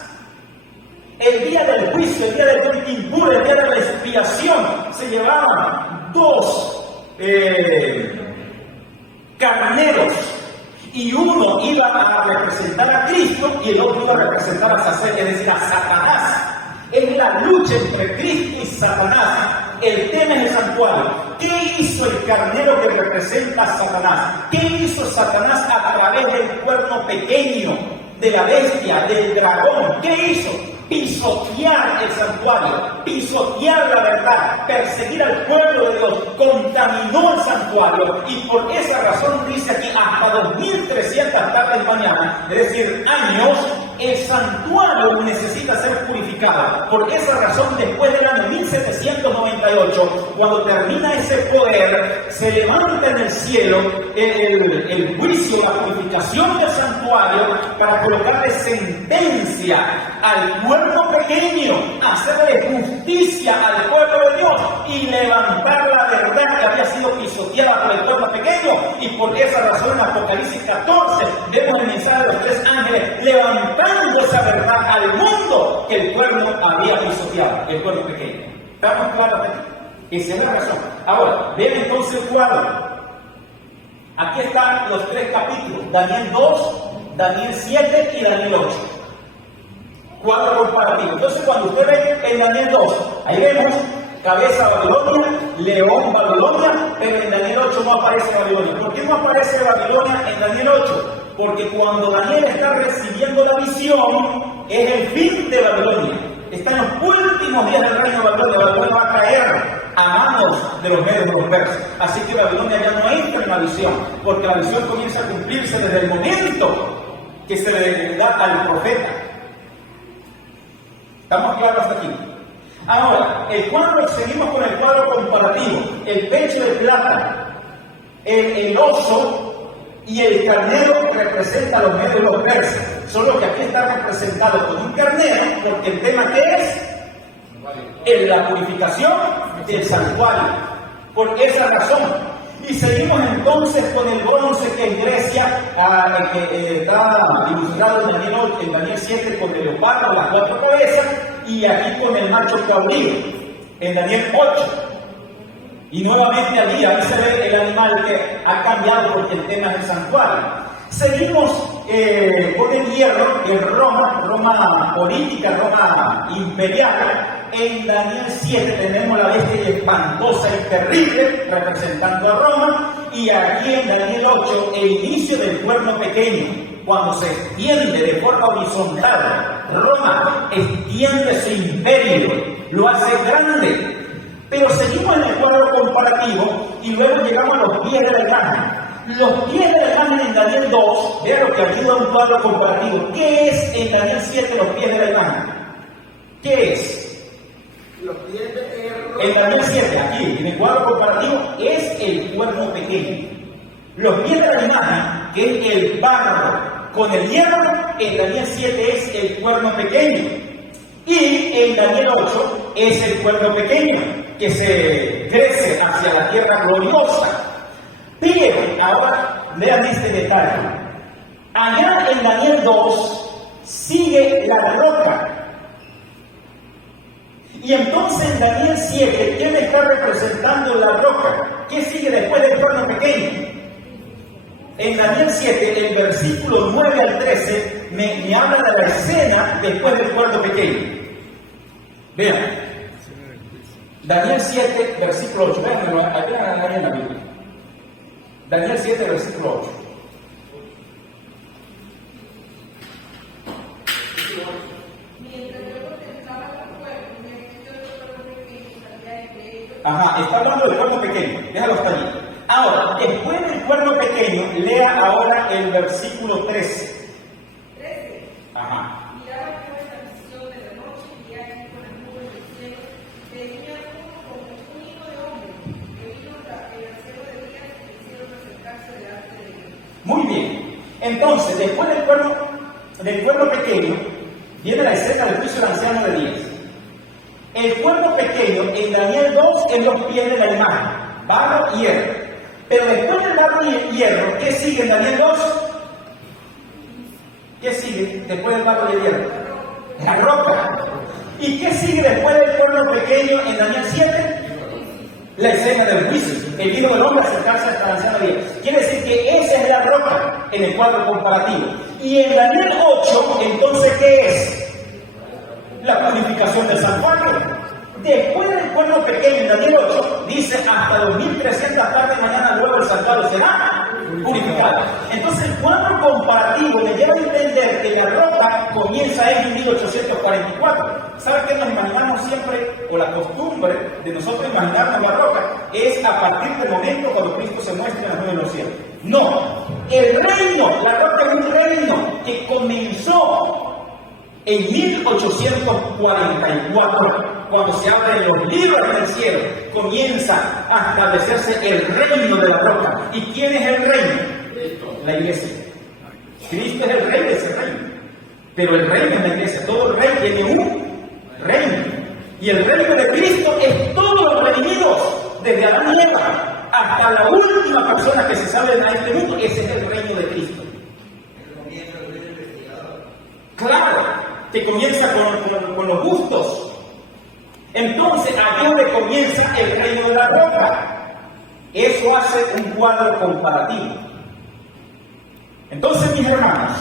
El día del juicio, el día del Yom Kippur, el día de la expiación, se llevaban dos carneros, y uno iba a representar a Cristo y el otro iba a representar a Satanás. Es la lucha entre Cristo y Satanás. El tema es el santuario. ¿Qué hizo el carnero que representa a Satanás? ¿Qué hizo Satanás a través del cuerno pequeño, de la bestia, del dragón? ¿Qué hizo? Pisotear el santuario, pisotear la verdad, perseguir al pueblo de Dios, contaminó el santuario, y por esa razón dice aquí hasta 2300 tardes mañana, es decir, años, el santuario necesita ser purificado. Por esa razón, después del año 1798, cuando termina ese poder, se levanta en el cielo el juicio, la purificación del santuario, para colocarle sentencia al pueblo pequeño, hacerle justicia al pueblo de Dios y levantar la verdad que había sido pisoteada por el pueblo pequeño. Y por esa razón en Apocalipsis 14 vemos el mensaje de los tres ángeles levantando esa verdad al mundo que el pueblo había pisoteado, el pueblo pequeño. ¿Estamos claros aquí? Esa es la razón. Ahora, vean entonces el cuadro. Aquí están los tres capítulos, Daniel 2, Daniel 7 y Daniel 8. Cuadro comparativo. Entonces, cuando usted ve en Daniel 2, ahí vemos cabeza Babilonia, león Babilonia, pero en Daniel 8 no aparece Babilonia. ¿Por qué no aparece Babilonia en Daniel 8? Porque cuando Daniel está recibiendo la visión, es el fin de Babilonia. Está en los últimos días del reino de Babilonia. Babilonia va a caer a manos de los medios de los persas. Así que Babilonia ya no entra en la visión, porque la visión comienza a cumplirse desde el momento que se le da al profeta. ¿Estamos claros aquí? Ahora, seguimos con el cuadro comparativo. El pecho de plata, el oso y el carnero representan los medios de los persas. Solo que aquí está representado con un carnero, porque el tema que es En la purificación del santuario. Por esa razón. Y seguimos entonces con el bronce que en Grecia que está ilustrado en Daniel 7 con el leopardo, las 4 cabezas, y aquí con el macho cabrío en Daniel 8. Y nuevamente allí se ve el animal que ha cambiado porque el tema es el santuario. Seguimos con el hierro en Roma política, Roma imperial. En Daniel 7 tenemos la bestia espantosa y terrible representando a Roma, y aquí en Daniel 8 el inicio del cuerno pequeño, cuando se extiende de forma horizontal. Roma extiende su imperio, lo hace grande. Pero seguimos en el cuadro comparativo y luego llegamos a los pies de la imagen. Los pies de la imagen en Daniel 2, vean lo que ayuda a un cuadro comparativo. ¿Qué es en Daniel 7 los pies de la imagen? ¿Qué es? Los pies de En Daniel 7, aquí, en el cuadro comparativo, es el cuerno pequeño. Los pies de la imagen, que es el barro con el hierro, en Daniel 7 es el cuerno pequeño. Y en Daniel 8 es el cuerno pequeño, que se crece hacia la tierra gloriosa. Pero ahora vean este detalle. Allá en Daniel 2 sigue la roca. Y entonces en Daniel 7, ¿quién está representando la roca? ¿Qué sigue después del cuerno pequeño? En Daniel 7, el versículo 9 al 13, me habla de la escena después del cuerno pequeño. Vean, Daniel 7, versículo 8, vean, aquí en la Biblia. Daniel 7, versículo 8. Ajá, está hablando del cuerno pequeño, déjalo hasta allí. Ahora, después del cuerno pequeño, lea ahora el versículo 13. Ajá. Miraba que esta visión de la noche y aquí con las nubes del cielo, venía como un hijo de hombre, que vino el cielo de día y el cielo presentarse delante de él. Muy bien. Entonces, después del cuerno pequeño, viene la escena del juicio del anciano de días. El cuerno pequeño en Daniel 2 es los pies de la imagen, barro y hierro. Pero después del barro y hierro, ¿qué sigue en Daniel 2? ¿Qué sigue después del barro y el hierro? La roca. ¿Y qué sigue después del cuerno pequeño en Daniel 7? La escena del juicio. El Hijo del Hombre acercarse hasta la anciana de días. Quiere decir que esa es la roca en el cuadro comparativo. Y en Daniel 8, entonces, ¿qué es? La purificación del santuario. Después del cuerno pequeño en Daniel 8, dice hasta 2300 tardes mañana luego el santuario será purificado. Entonces el cuadro comparativo me lleva a entender que la roca comienza en 1844. ¿Sabe qué nos imaginamos siempre? O la costumbre de nosotros imaginarnos la roca es a partir del momento cuando Cristo se muestra en las nubes de los cielos. No, el reino, la roca es un reino que comenzó en 1844, cuando se habla de los libros del cielo, comienza a establecerse el reino de la roca. ¿Y quién es el reino? La iglesia. Cristo es el rey de ese reino. Pero el reino es la iglesia. Todo rey tiene un reino. Y el reino de Cristo es todos los redimidos, desde Adán y Eva hasta la última persona que se salve de este mundo. Ese es el reino de Cristo. Claro, que comienza con los gustos. Entonces, aquí es donde comienza el reino de la roca. Eso hace un cuadro comparativo. Entonces, mis hermanos,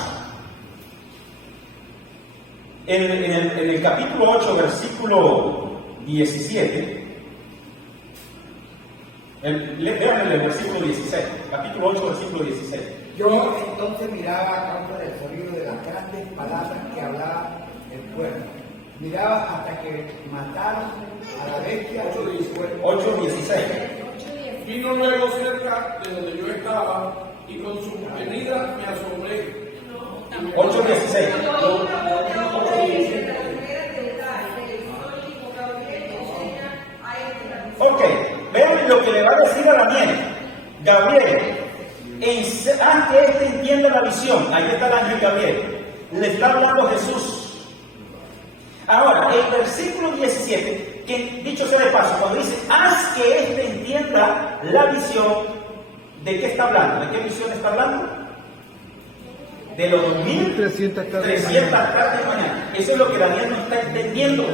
en el capítulo 8, versículo 17, vean el versículo 16, capítulo 8, versículo 16. Yo entonces miraba a causa del sonido de las grandes palabras que hablaba el pueblo. Miraba hasta que mataron a la bestia 8:16. Vino luego cerca de donde yo estaba y con su venida me asombré. 8:16. Ok, vean lo que le va a decir a Daniel. Gabriel, haz que éste entienda la visión. Ahí está el ángel Gabriel. Le está hablando Jesús. Ahora, el versículo 17, que dicho sea de paso, cuando dice, haz que éste entienda la visión, ¿de qué está hablando? ¿De qué visión está hablando? De los 2.300 tardes de mañana. Eso es lo que Daniel no está entendiendo.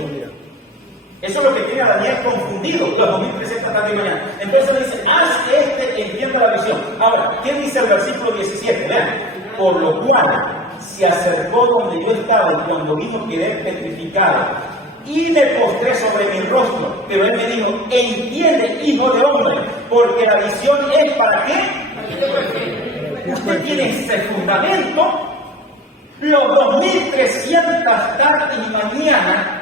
Eso es lo que tiene a Daniel confundido, los 2.300 tardes de mañana. Entonces dice, haz que éste entienda la visión. Ahora, ¿qué dice el versículo 17? Vean, por lo cual se acercó donde yo estaba y cuando vino quedé petrificado y me postré sobre mi rostro. Pero él me dijo, entiende, hijo de hombre, porque la visión es ¿para qué? Usted tiene ese fundamento. Los 2.300 tardes y mañana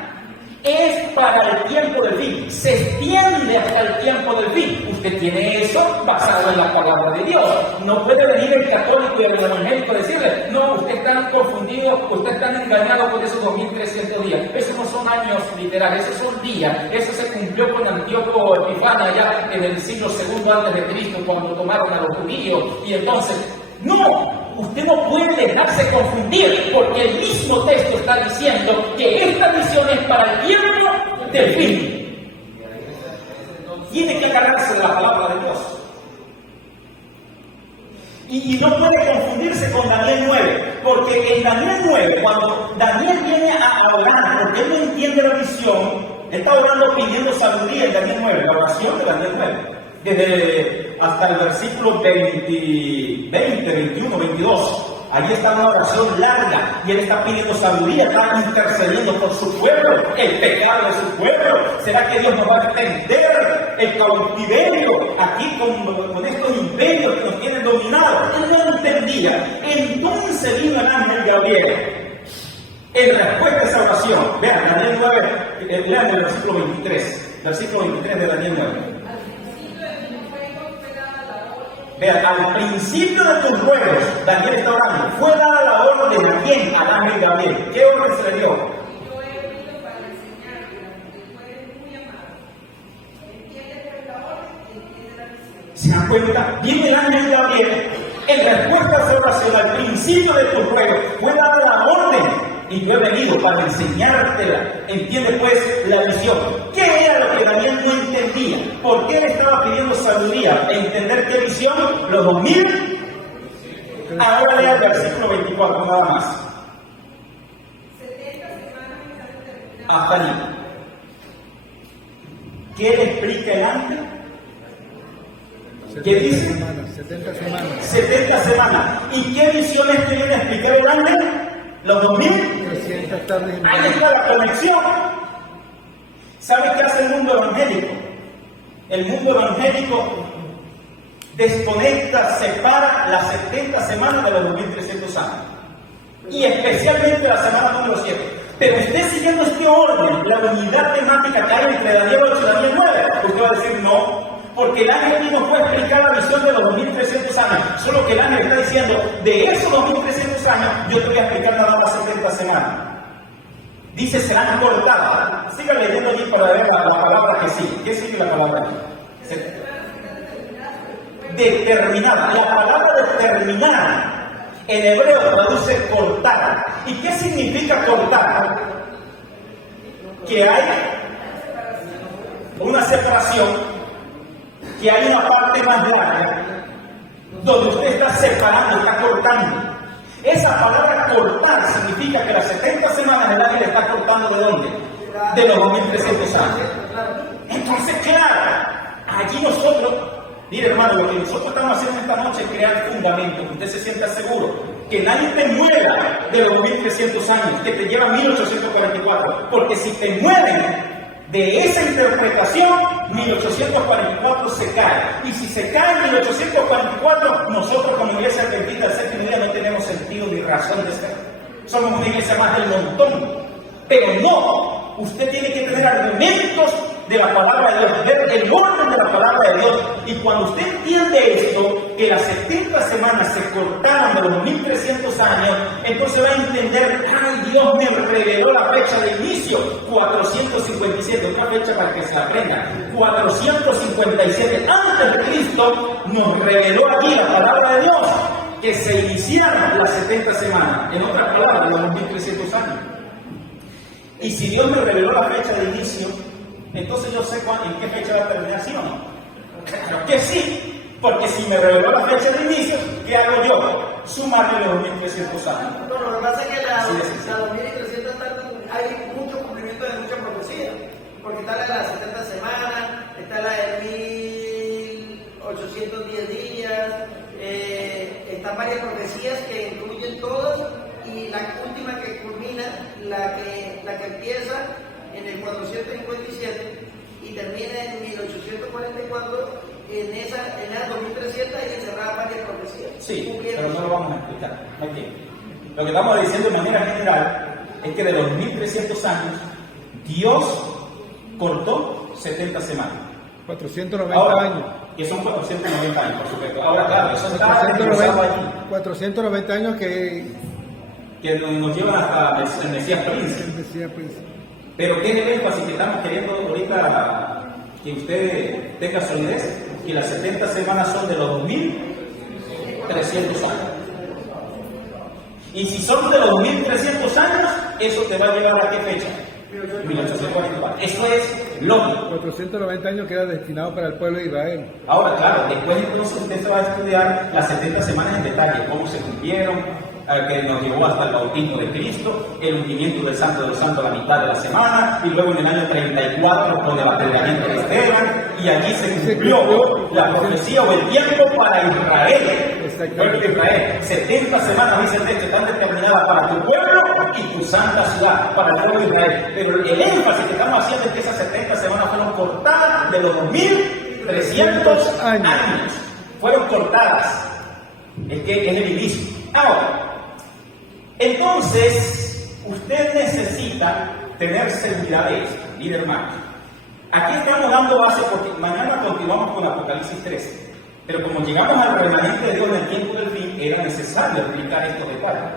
es para el tiempo del fin, se extiende hasta el tiempo del fin. Usted tiene eso basado en la palabra de Dios. No puede venir el católico y el evangélico a decirle, no, usted está confundido, usted está engañado con esos 2.300 días. Esos no son años literales, esos son días. Eso se cumplió con Antíoco Epifano allá en el siglo II antes de Cristo, cuando tomaron a los judíos. Y entonces, no. Usted no puede dejarse confundir, porque el mismo texto está diciendo que esta visión es para el tiempo del fin. Tiene que agarrarse de la palabra de Dios. Y no puede confundirse con Daniel 9, porque en Daniel 9, cuando Daniel viene a orar, porque él no entiende la visión, él está orando pidiendo sabiduría en Daniel 9, la oración de Daniel 9. Desde hasta el versículo 20, 21, 22. Allí está una oración larga y él está pidiendo sabiduría, está intercediendo por su pueblo, el pecado de su pueblo. ¿Será que Dios nos va a extender el cautiverio aquí con estos imperios que nos tienen dominados? Él no entendía. Entonces vino el ángel Gabriel en respuesta a esa oración. Vean, Daniel 9, lean el versículo 23. Versículo 23 de Daniel 9. Vean, al principio de tus ruegos, Daniel está orando, fue dada la orden ¿a quién? Al ángel Gabriel. ¿Qué orden se le dio? Yo he venido para enseñarte, porque tú eres muy amado. Entiende pues la orden y entiende la visión. ¿Se dan cuenta? Viene el ángel Gabriel en respuesta a esa oración, al principio de tus ruegos, fue dada la orden. Y yo he venido para enseñártela. Entiende pues la visión. ¿Qué era lo que Daniel no entendía? ¿Por qué le estaba pidiendo sabiduría? ¿Entender qué visión? Los 2.000. Ahora lea el versículo 24, nada más. 70 semanas están terminadas. Hasta allí. ¿Qué le explica el ángel? ¿Qué dice? 70 semanas. 70 semanas. ¿Y qué visiones que viene a explicar el ángel? Los 2.300 tardes. Ahí está la conexión. ¿Sabe qué hace el mundo evangélico? El mundo evangélico desconecta, separa las 70 semanas de los 2.300 años. Y especialmente la semana número 7. Pero usted siguiendo este orden, la unidad temática que hay entre Daniel 8 y Daniel 9, usted va a decir no. Porque el ángel mismo fue a explicar la visión de los 2.300 años. Solo que el ángel está diciendo, de esos 2.300 años, yo te voy a explicar nada más 70 semanas. Dice, serán cortadas. Sigan leyendo allí para ver la palabra que sigue. ¿Qué sigue la palabra? Determinada. La palabra determinada en hebreo traduce cortar. ¿Y qué significa cortar? Que hay una separación, que hay una parte más larga donde usted está separando, está cortando. Esa palabra cortar significa que las 70 semanas del ángel está cortando ¿de dónde? De los 2.300 años. Entonces, claro, allí nosotros, mire hermano, lo que nosotros estamos haciendo esta noche es crear fundamentos, que usted se sienta seguro, que nadie te mueva de los 2.300 años, que te lleva 1844, porque si te mueven de esa interpretación, 1844 se cae. Y si se cae en 1844, nosotros como iglesia adventista del séptimo día no tenemos sentido ni razón de ser. Somos una iglesia más del montón. Pero no, usted tiene que tener argumentos de la palabra de Dios, ver el orden de la palabra de Dios. Y cuando usted entiende esto, que las 70 semanas se cortaron de los 1.300 años, entonces va a entender, ay, Dios me reveló la fecha de inicio, 457, otra fecha para que se aprenda, 457, antes de Cristo, nos reveló aquí la palabra de Dios, que se iniciaron las 70 semanas, en otras palabras, los 1.300 años. Y si Dios me reveló la fecha de inicio, entonces yo sé en qué fecha va a terminar, ¿sí o no? Creo que sí, porque si me reveló la fecha de inicio, ¿qué hago yo? Sumarle los 2300 años. No, lo que pasa es que la Sí, sí, sí. 2300 hay mucho cumplimiento de mucha profecía. Porque está la de las 70 semanas, está la de 1810 días, están varias profecías que incluyen todas, y la última que culmina, la que empieza en el 457 y termina en 1844, en la 2300 hay encerradas varias profecías. Sí, pero no lo vamos a explicar. Aquí. Lo que estamos diciendo de manera general es que de los 1300 años, Dios cortó 70 semanas. 490 Ahora, años. Que son 490 años, por supuesto. Ahora, claro, eso está desglosado aquí, 490 años que que nos llevan hasta el Mesías Príncipe. decía pues, Pero ¿qué es el énfasis que estamos queriendo ahorita que usted tenga solidez? Que las 70 semanas son de los 2300 años. Y si son de los 2300 años, eso te va a llevar a qué fecha? 1844. Eso es lógico. 490 años que era destinado para el pueblo de Israel. Ahora, claro, después entonces usted se va a estudiar las 70 semanas en detalle, cómo se cumplieron, que nos llevó hasta el bautismo de Cristo, el ungimiento del Santo de los Santos a la mitad de la semana, y luego en el año 34 con el apedreamiento de Esteban, y allí se cumplió la profecía o el tiempo para Israel. Pueblo de Israel. 70 semanas, dice el texto, están determinadas para tu pueblo y tu santa ciudad, para el pueblo de Israel. Pero el énfasis que estamos haciendo es que esas 70 semanas fueron cortadas de los 2300 años. Fueron cortadas. Es que es el inicio. Ahora, entonces, usted necesita tener seguridad de esto, mire hermano. Aquí estamos dando base porque mañana continuamos con Apocalipsis 13. Pero como llegamos al remanente de Dios en el tiempo del fin, era necesario explicar estos detalles.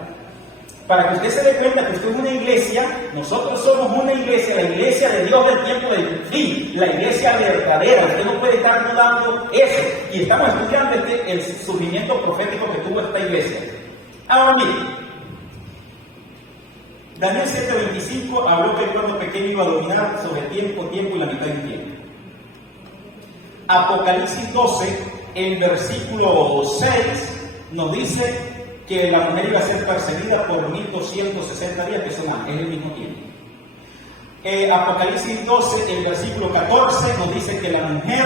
Para que usted se dé cuenta que usted es una iglesia, nosotros somos una iglesia, la iglesia de Dios del tiempo del fin, la iglesia verdadera. Usted no puede estar dudando eso. Y estamos estudiando el surgimiento profético que tuvo esta iglesia. Ahora mire, Daniel 7:25 habló que el pueblo pequeño iba a dominar sobre tiempo y la mitad del tiempo. Apocalipsis 12, el versículo 6, nos dice que la mujer iba a ser perseguida por 1260 días, que son es el mismo tiempo. Apocalipsis 12, el versículo 14, nos dice que la mujer,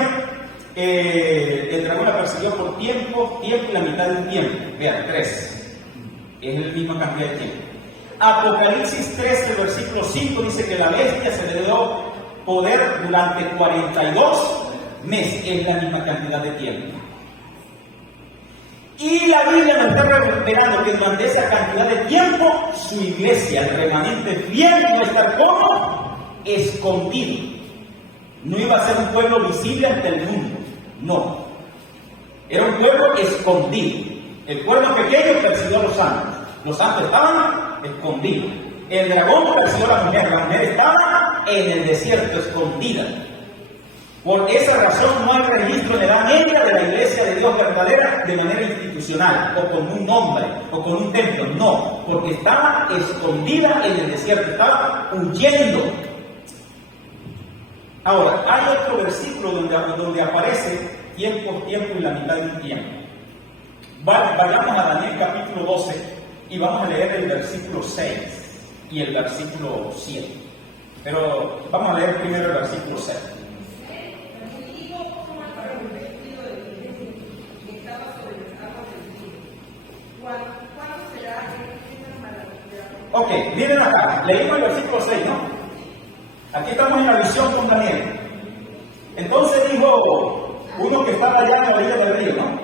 el dragón la persiguió por tiempo y la mitad del tiempo. Vean, 3. Es la misma cantidad de tiempo. Apocalipsis 13, el versículo 5, dice que la bestia se le dio poder durante 42 meses. Es la misma cantidad de tiempo. Y la Biblia nos está revelando que durante esa cantidad de tiempo, su iglesia, el remanente fiel, iba a estar como escondido. No iba a ser un pueblo visible ante el mundo. No. Era un pueblo escondido. El pueblo pequeño persiguió a los santos. Los santos estaban escondidos. El dragón persiguió a la mujer estaba en el desierto, escondida. Por esa razón no hay registro en edad media de la iglesia de Dios verdadera de manera institucional, o con un nombre, o con un templo. No, porque estaba escondida en el desierto, estaba huyendo. Ahora, hay otro versículo donde aparece tiempo y la mitad del tiempo. Vayamos a Daniel capítulo 12 y vamos a leer el versículo 6 y el versículo 7. Pero vamos a leer primero el versículo 6. Ok, miren acá, leímos el versículo 6, ¿no? Aquí estamos en la visión con Daniel. Entonces dijo uno que estaba allá en la orilla del río, ¿no?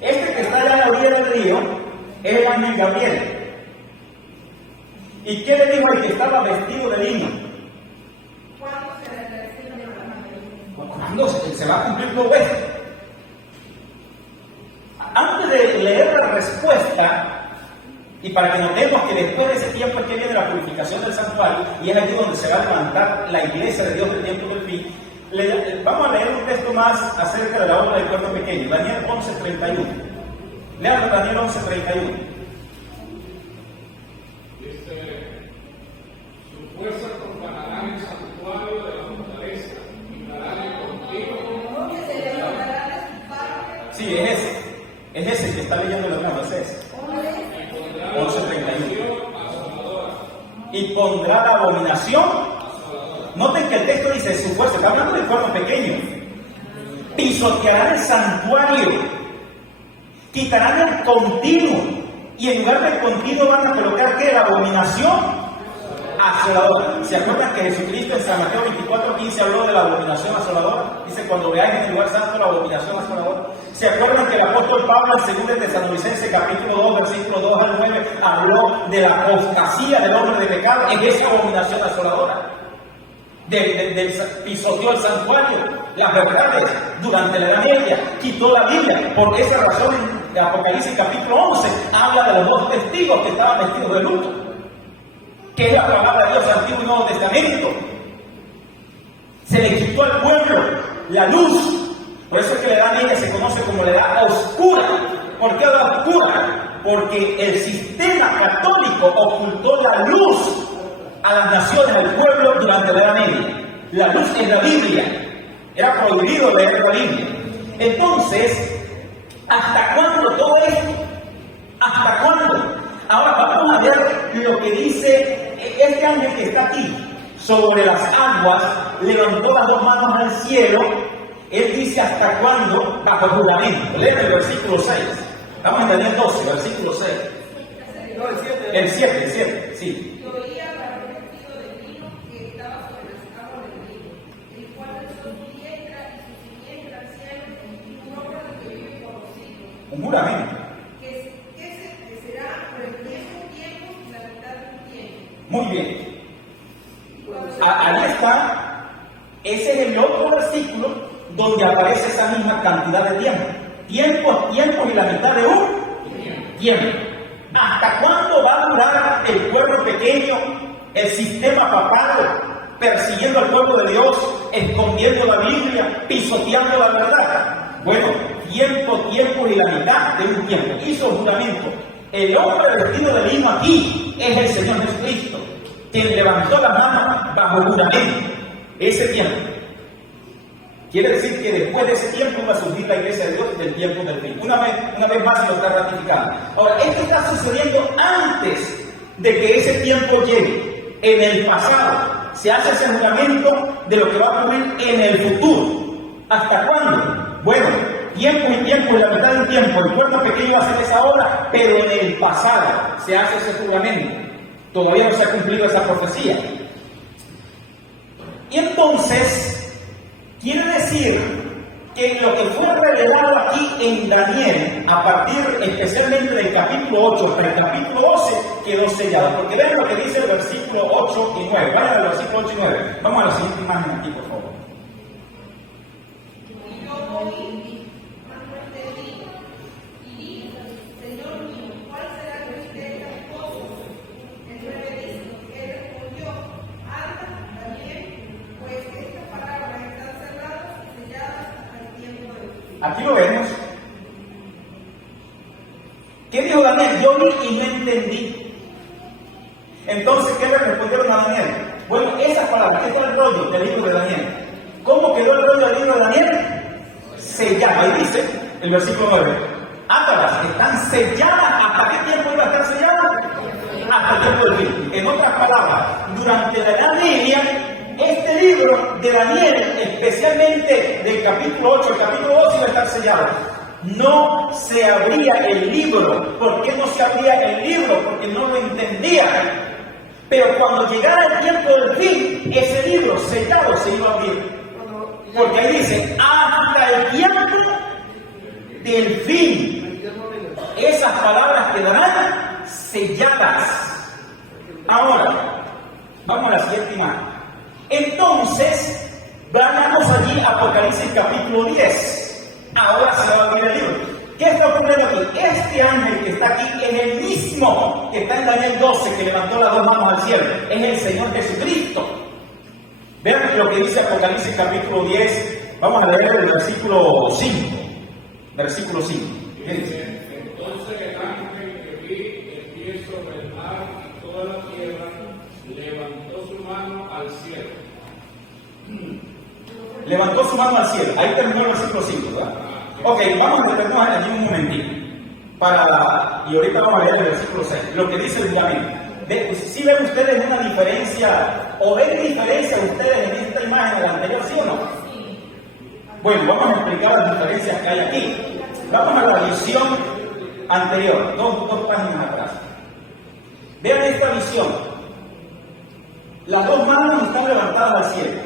Este que está allá en la orilla del río es el ángel Gabriel. ¿Y qué le dijo al que estaba vestido de lino? ¿Cuándo se va a cumplir todo esto? Antes de leer la respuesta, y para que notemos que después de ese tiempo es que viene la purificación del santuario, y es aquí donde se va a levantar la iglesia de Dios del tiempo del fin, vamos a leer un texto más acerca de la obra del pueblo pequeño, Daniel 11:31. Lean Daniel 11:31. Dice, y pondrá la abominación. Noten que el texto dice su fuerza, está hablando de cuerno pequeño. Pisotearán el santuario, quitarán el continuo, y en lugar del continuo van a colocar ¿qué? La abominación asoladora. ¿Se acuerdan que Jesucristo en San Mateo 24:15 habló de la abominación asoladora? Dice, cuando veáis en el lugar santo la abominación asoladora. ¿Se acuerdan que el apóstol Pablo en 2 Tesalonicenses capítulo 2, versículo 2 al 9 habló de la apostasía del hombre de pecado en esa abominación asoladora? Pisoteó el santuario, las verdades durante la Edad Media, quitó la Biblia. Por esa razón en Apocalipsis capítulo 11 habla de los dos testigos que estaban vestidos de luto, que es la palabra de Dios Antiguo y Nuevo Testamento. Se le quitó al pueblo la luz. Por eso es que la Edad Media se conoce como la Edad Oscura. ¿Por qué Edad Oscura? Porque el sistema católico ocultó la luz a las naciones, al pueblo durante la Edad Media. La luz es la Biblia. Era prohibido leer la Biblia. Entonces, ¿hasta cuándo todo esto? ¿Hasta cuándo? Ahora vamos a ver lo que dice este ángel que está aquí. Sobre las aguas, levantó las dos manos al cielo. Él dice hasta cuándo, bajo juramento. Leen el versículo 6. Estamos en Daniel 12, versículo 6. No, El 7, sí. Un juramento. Será por el mismo tiempo y la mitad del tiempo. Muy bien. Ahí está. Ese es el otro versículo donde aparece esa misma cantidad de tiempo. Tiempo y la mitad de un tiempo. ¿Hasta cuándo va a durar el pueblo pequeño, el sistema papal, persiguiendo al pueblo de Dios, escondiendo la Biblia, pisoteando la verdad? Bueno, tiempo y la mitad de un tiempo. Hizo juramento. El hombre vestido de lino aquí es el Señor Jesucristo, quien levantó las manos bajo juramento. Ese tiempo. Quiere decir que después de ese tiempo va a surgir la iglesia de Dios del tiempo del fin. Una vez más lo está ratificando. Ahora, esto está sucediendo antes de que ese tiempo llegue. En el pasado se hace ese juramento de lo que va a ocurrir en el futuro. ¿Hasta cuándo? Bueno, tiempo y la mitad del tiempo. El pueblo pequeño va a hacer esa obra, pero en el pasado se hace ese juramento. Todavía no se ha cumplido esa profecía. Y entonces, quiere decir que lo que fue revelado aquí en Daniel, a partir especialmente del capítulo 8 hasta el capítulo 12, quedó sellado. Porque vean lo que dice el versículo 8 y 9. Vayan al versículo 8 y 9. Vamos a la siguiente imagen aquí, por favor. Aquí lo vemos. ¿Qué dijo Daniel? Yo vi y no entendí. Entonces, ¿qué le respondieron a Daniel? Bueno, esas palabras, ¿qué fue el rollo del libro de Daniel? ¿Cómo quedó el rollo del libro de Daniel? Sellado. Ahí dice, el versículo 9. Átalas, están selladas. ¿Hasta qué tiempo iba a estar selladas? Hasta el tiempo del fin. En otras palabras, durante la Edad Media, este libro de Daniel, especialmente del capítulo 8 al capítulo 12, iba a estar sellado. No se abría el libro. ¿Por qué no se abría el libro? Porque no lo entendían. Pero cuando llegara el tiempo del fin, ese libro sellado se iba a abrir. Porque ahí dice, hasta el tiempo del fin. Esas palabras quedarán selladas. Ahora, vamos a la siguiente imagen. Entonces, vamos allí a Apocalipsis capítulo 10. Ahora se va a abrir el libro. ¿Qué está ocurriendo aquí? Este ángel que está aquí es el mismo que está en Daniel 12, que levantó las dos manos al cielo. Es el Señor Jesucristo. Vean lo que dice Apocalipsis capítulo 10. Vamos a leer el versículo 5. Versículo 5. ¿Qué dice? Entonces el ángel que vi en pie sobre el mar y toda la tierra levantó su mano al cielo. Levantó su mano al cielo. Ahí terminó el versículo 5, ¿verdad? Ok, vamos a detenernos allí un momentito. Y ahorita vamos a leer el versículo 6. Lo que dice el juramento. ¿Sí ven ustedes una diferencia o ven diferencia ustedes en esta imagen de la anterior, sí o no? Bueno, vamos a explicar las diferencias que hay aquí. Vamos a la visión anterior, dos páginas atrás. Vean esta visión. Las dos manos están levantadas al cielo.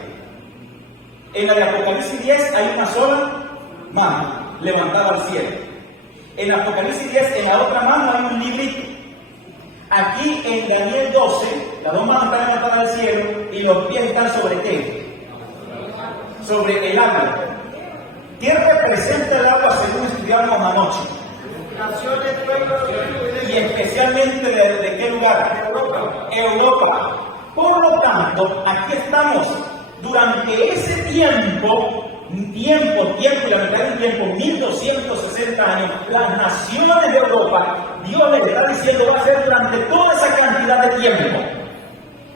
En la de Apocalipsis 10 hay una sola mano levantada al cielo. En Apocalipsis 10, en la otra mano hay un librito. Aquí en Daniel 12, las dos manos están levantadas al cielo y los pies están sobre ¿qué? Sobre el agua. ¿Qué representa el agua según estudiamos anoche? Naciones, pueblos, Y especialmente de qué lugar? Europa. Por lo tanto, aquí estamos durante ese tiempo, y la mitad del tiempo, 1260 años, las naciones de Europa, Dios les está diciendo, va a ser durante toda esa cantidad de tiempo.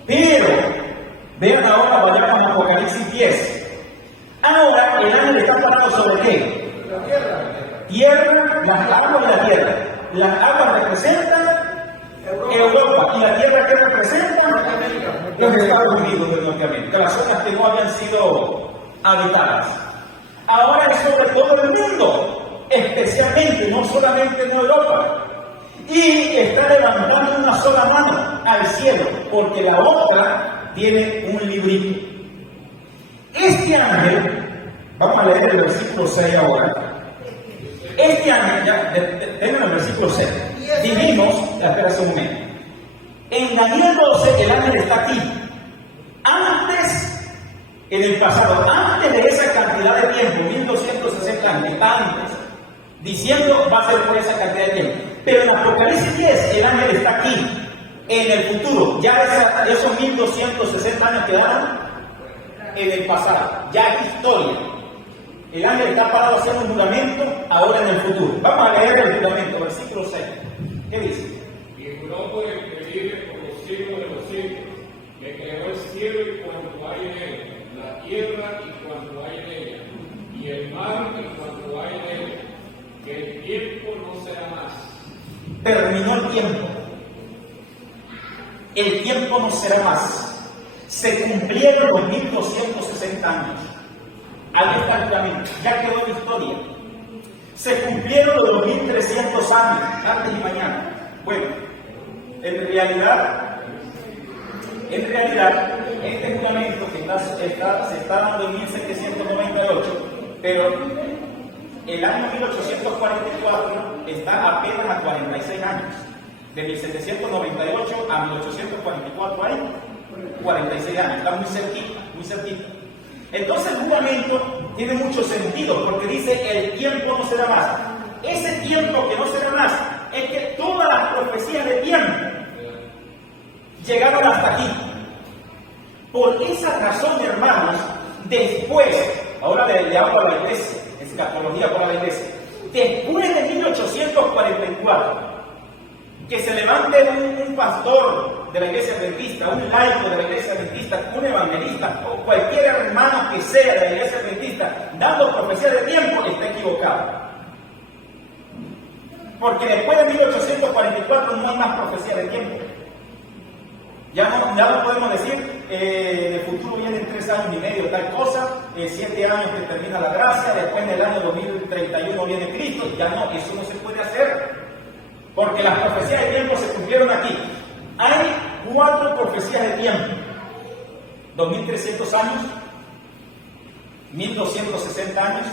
Pero, vean ahora, vayamos a Apocalipsis 10. Ahora, el ángel está parado sobre ¿qué? la tierra. Tierra, las aguas y la tierra. Las aguas representan Europa. ¿Y la tierra qué representa? Los Estados Unidos de Norteamérica, las zonas que no habían sido habitadas. Ahora es sobre todo el mundo, especialmente, no solamente en Europa. Y está levantando una sola mano al cielo, porque la otra tiene un librito. Este ángel, vamos a leer el versículo 6 ahora. Este ángel, ya, tenemos el versículo 6. Dijimos, espera un momento. En Daniel 12 el ángel está aquí. Antes, en el pasado, antes de esa cantidad de tiempo, 1260 años, está antes, diciendo va a ser por esa cantidad de tiempo. Pero en Apocalipsis 10 el ángel está aquí, en el futuro. Ya esos 1260 años quedaron en el pasado, ya es historia. El ángel está parado haciendo un juramento ahora en el futuro. Vamos a leer el juramento, versículo 6. ¿Qué dice? Y juró por el que vive por los siglos de los siglos, que creó el cielo y cuanto hay en él, la tierra y cuanto hay en ella, y el mar y cuanto hay en él, que el tiempo no será más. Terminó el tiempo. El tiempo no será más. Se cumplieron los 1260 años. Ahí está el camino. Ya quedó la historia. Se cumplieron los 2300 años, antes y mañana. Bueno, en realidad, este juramento que se está dando en 1798, pero el año 1844 está apenas a 46 años. De 1798 a 1844 hay 46 años. Está muy cerquita, muy cerquita. Entonces el juramento tiene mucho sentido porque dice el tiempo no será más. Ese tiempo que no será más es que todas las profecías de tiempo llegaron hasta aquí. Por esa razón, hermanos, después, ahora le hablo a la iglesia, es escatología para la iglesia, después de 1844, que se levante un pastor de la iglesia adventista, un laico de la iglesia adventista, un evangelista o cualquier hermano que sea de la iglesia adventista dando profecía de tiempo, está equivocado. Porque después de 1844 no hay más profecía de tiempo. Ya no podemos decir, en el futuro vienen 3 años y medio tal cosa, 7 años que termina la gracia, después del año 2031 viene Cristo. Ya no, eso no se puede hacer. Porque las profecías de tiempo se cumplieron aquí. Hay 4 profecías de tiempo. 2300 años, 1260 años,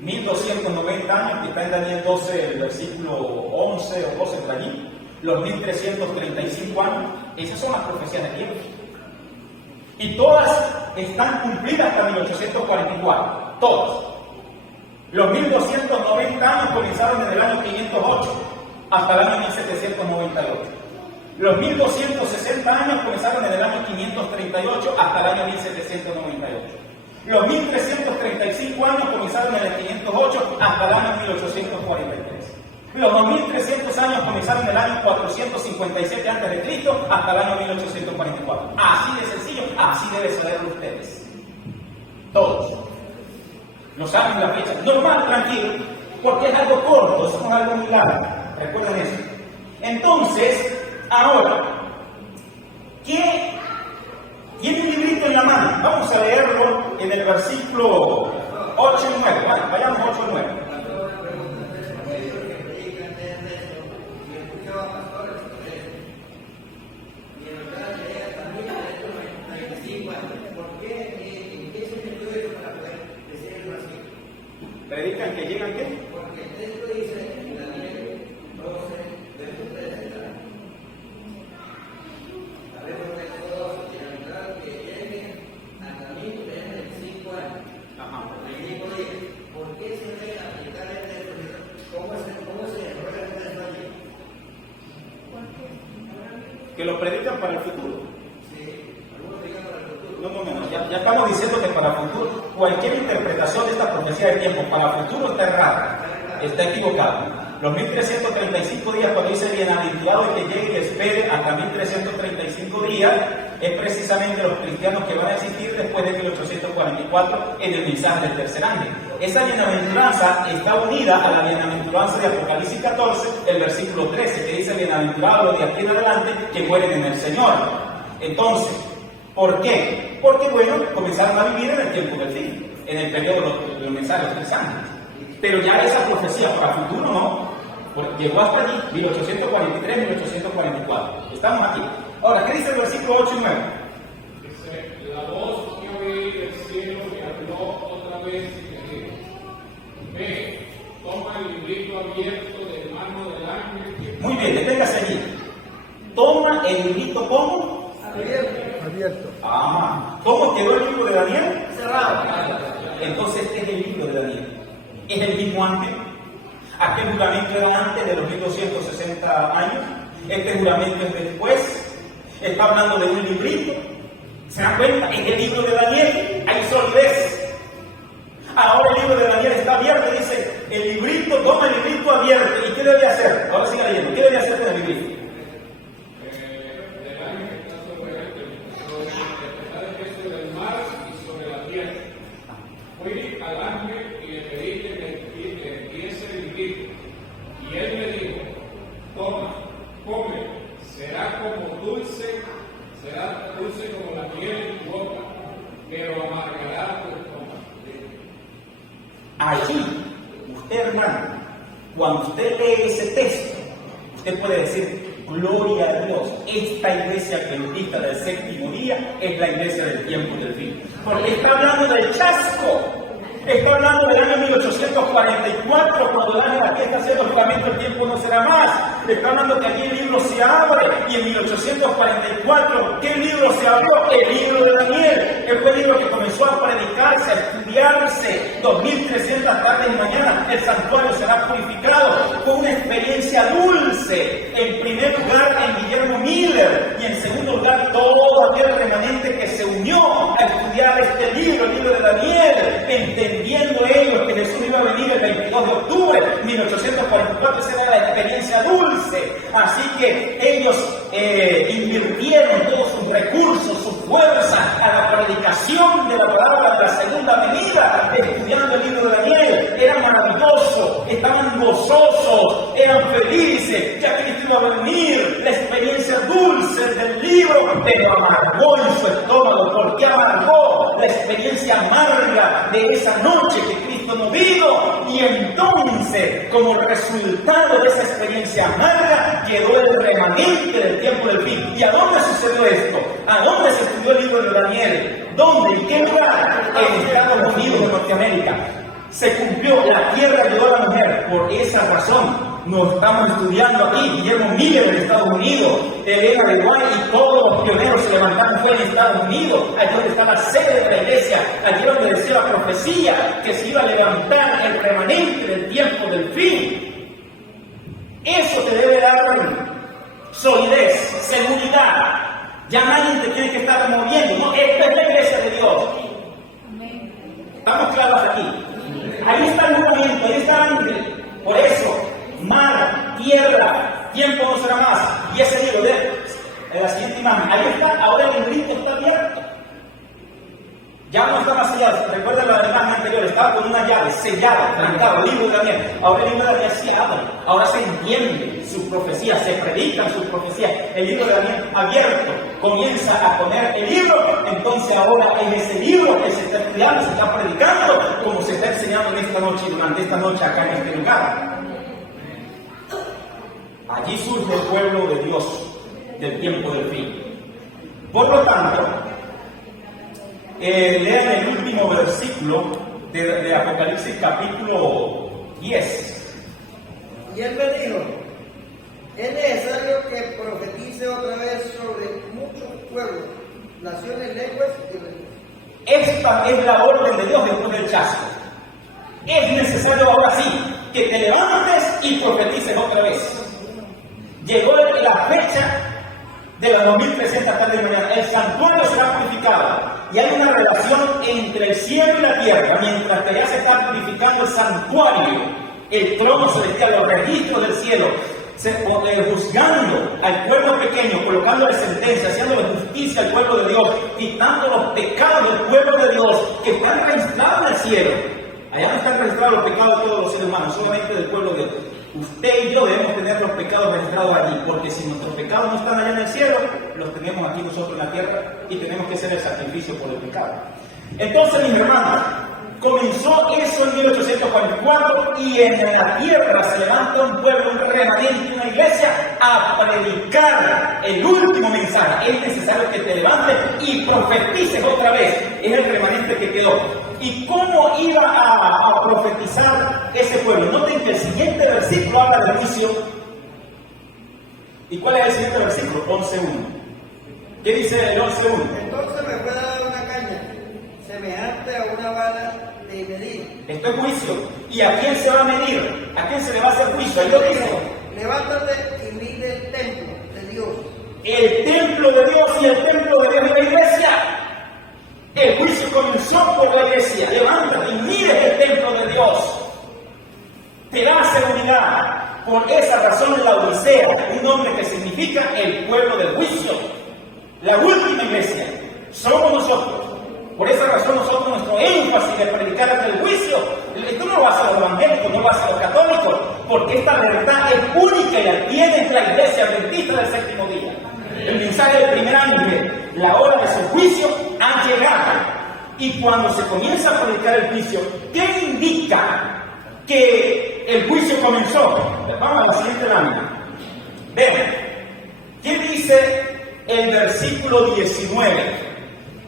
1290 años, que está en Daniel 12, el versículo 11 o 12 por allí, los 1335 años. Esas son las profecías de tiempo. Y todas están cumplidas hasta 1844. Todas. Los 1290 años comenzaron en el año 508 hasta el año 1798. Los 1260 años comenzaron en el año 538 hasta el año 1798. Los 1335 años comenzaron en el 508 hasta el año 1843. Los 2300 años comenzaron en el año 457 a.C. hasta el año 1844. Así de sencillo, así debe saberlo ustedes. Todos. Los años y la fecha. Normal, tranquilo, porque es algo corto, eso no es algo muy largo. Recuerden eso. Entonces, Ahora, ¿qué tiene un librito en la mano? Vamos a leerlo en el versículo 8 y 9. Bueno, vayamos 8 y 9. ¿Predican que llegan qué? Porque el texto dice en Daniel 12, verso 13, sabemos que todos bienaventurado que lleguen hasta 1035 años. Ajá. El mismo dice, ¿por qué se debe aplicar el texto? ¿Cómo se desarrolla el texto allí? Que lo predican para el futuro. Sí, algunos predican para el futuro. No. Ya estamos diciendo que para el futuro, cualquier interpretación de esta profecía de tiempo para el futuro está errada, está equivocada. Los 1335 días, cuando dice bienaventurado el que llegue y espere hasta 1335 días, es precisamente los cristianos que van a existir después de 1844 en el mensaje del tercer ángel. Esa bienaventuranza está unida a la bienaventuranza de Apocalipsis 14, el versículo 13, que dice bienaventurados los de aquí en adelante que mueren en el Señor. Entonces, ¿por qué? Porque, bueno, comenzaron a vivir en el tiempo del fin, en el periodo de los mensajes de los 3 años. Pero ya esa profecía para el futuro no, porque llegó hasta allí, 1843, 1844. Estamos aquí. Ahora, ¿qué dice el versículo 8 y 9? Dice, la voz que oí del cielo me habló otra vez y me dijo, ve, toma el librito abierto de mano del ángel que... Muy bien, deténgase allí. Toma el librito, ¿cómo? Abierto. ¿Cómo quedó el libro de Daniel? Cerrado. Entonces, este es el libro de Daniel. ¿Es el mismo antes? ¿Aquel juramento era antes de los 1260 años? ¿Este juramento es después? Está hablando de un librito. ¿Se dan cuenta? En el libro de Daniel hay solidez. Ahora el libro de Daniel está abierto, dice, el librito, toma el librito abierto. ¿Y qué debe hacer? Ahora siga leyendo. ¿Qué debe hacer con el librito? El ángel está sobre el peso del mar y sobre la tierra. Fui al ángel y le pedí que le diese el librito. Y él me dijo, toma, come, será dulce como la miel en tu boca, pero amargará tu estómago. Allí, usted, hermano, cuando usted lee ese texto, usted puede decir, gloria a Dios, esta iglesia que invita del séptimo día es la iglesia del tiempo del fin. Porque está hablando del chasco. Está hablando del año 1844, cuando el ángel aquí está haciendo juramento, el tiempo no será más. Está hablando que aquí el libro se abre, y en 1844, ¿qué libro se abrió? El libro de Daniel, que fue el libro que comenzó a predicarse, a estudiarse, 2300 tardes y mañana, el santuario será purificado, con una experiencia dulce, en primer lugar en Guillermo Miller, y en segundo lugar todo aquel remanente que se unió a estudiar este libro, el libro de Daniel, entendiendo ellos que Jesús iba a venir el 22 de octubre de 1844, esa era la experiencia dulce. Así que ellos invirtieron todos sus recursos, su fuerza a la predicación de la palabra de la segunda venida, estudiando el libro de Daniel. Era maravilloso, estaban gozosos, eran felices, ya Cristo iba a venir, la experiencia dulce del libro, pero amargó en su estómago. ¿Por qué amargó? La experiencia amarga de esa noche que Cristo no vino, y entonces, como resultado de esa experiencia amarga, quedó el remanente del tiempo del fin. ¿Y a dónde sucedió esto? ¿A dónde se estudió el libro de Daniel? ¿Dónde? ¿En qué lugar? En Estados Unidos de Norteamérica. Se cumplió, la tierra ayudó a la mujer. Por esa razón nos estamos estudiando aquí. Guillermo Miller en Estados Unidos, Elena de White y todos los pioneros se levantaron fue en Estados Unidos, allí donde está la sede de la iglesia, allí donde decía la profecía que se iba a levantar el remanente del tiempo del fin. Eso te debe dar solidez, seguridad. Ya nadie te tiene que estar moviendo. No, esta es la iglesia de Dios. Estamos claros aquí. Ahí está el juramento, ahí está el ángel. Por eso, mar, tierra, tiempo no será más. Y ese libro de la siguiente imagen, ahí está, ahora el librito está abierto. Ya no está más sellado. Recuerda la imagen anterior, estaba con una llave sellada, trancado, el libro de Daniel. Ahora el libro de Daniel se abre, ahora se entiende su profecía, se predican sus profecías. El libro de Daniel abierto comienza a poner el libro. Entonces ahora en ese libro que se está estudiando, se está predicando, como se está enseñando en esta noche, durante esta noche acá en este lugar. Allí surge el pueblo de Dios del tiempo del fin. Por lo tanto, lean el último versículo de Apocalipsis capítulo 10. Y él me dijo, es necesario que profetice otra vez sobre muchos pueblos, naciones, lenguas y reinos. Esta es la orden de Dios después del chasco. Es necesario ahora sí que te levantes y profetices otra vez. Llegó la fecha de las 2300 tardes de mañana. El santuario será purificado. Y hay una relación entre el cielo y la tierra. Mientras que ya se está purificando el santuario, el trono celestial, los registros del cielo, juzgando al pueblo pequeño, colocándole sentencia, haciéndole justicia al pueblo de Dios, quitando los pecados del pueblo de Dios que están registrados en el cielo. Allá no están registrados los pecados de todos los seres humanos, solamente del pueblo de Dios. Usted y yo debemos tener los pecados registrados allí, porque si nuestros pecados no están allá en el cielo, los tenemos aquí nosotros en la tierra y tenemos que hacer el sacrificio por el pecado. Entonces, mis hermanos, comenzó eso en 1844 y en la tierra se levanta un pueblo, un remanente, una iglesia a predicar el último mensaje. Es necesario que te levantes y profetices otra vez. Es el remanente que quedó. ¿Y cómo iba a profetizar ese pueblo? Noten que el siguiente versículo habla del juicio. ¿Y cuál es el siguiente versículo? 11.1. ¿Qué dice el 11.1? Entonces me fue dada una caña, semejante a una bala de medir. Esto es juicio. ¿Y a quién se va a medir? ¿A quién se le va a hacer juicio? Ahí lo dice. Levántate y mide el templo de Dios. El templo de Dios y el templo de Dios es la iglesia. El juicio comenzó por la iglesia. Levántate y mire el templo de Dios. Te da seguridad. Por esa razón la Odisea, un nombre que significa el pueblo del juicio. La última iglesia somos nosotros. Por esa razón nosotros nuestro énfasis de predicar hasta el juicio. Esto no lo hace los evangélicos, no lo hace los católicos, porque esta verdad es única y la tiene la iglesia adventista del séptimo día. El mensaje del primer ángel, la hora de su juicio ha llegado. Y cuando se comienza a predicar el juicio, ¿qué indica que el juicio comenzó? Vamos a la siguiente lámina. Vean, ¿qué dice el versículo 19?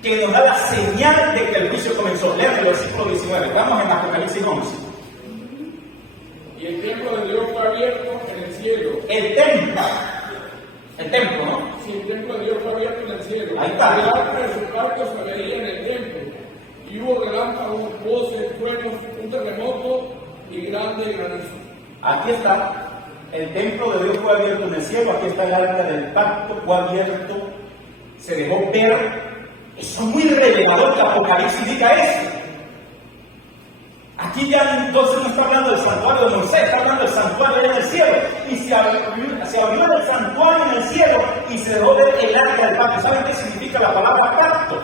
Que nos da la señal de que el juicio comenzó. Lean el versículo 19. Vamos en Apocalipsis 11. Y el templo de Dios fue abierto en el cielo. El templo, ¿no? Sí, el templo de Dios fue abierto en el cielo. Ahí está. El arca de su pacto se veía en el templo. Y hubo relámpagos, voces, truenos, un terremoto y grande granizo. Aquí está. El templo de Dios fue abierto en el cielo. Aquí está el arca del pacto. Fue abierto. Se dejó ver. Eso es muy revelador que Apocalipsis diga eso. Aquí ya entonces no está hablando del santuario de Moisés, está hablando del santuario en el cielo. Y se abrió el santuario en el cielo y se dejó ver el arca del pacto. ¿Saben qué significa la palabra pacto?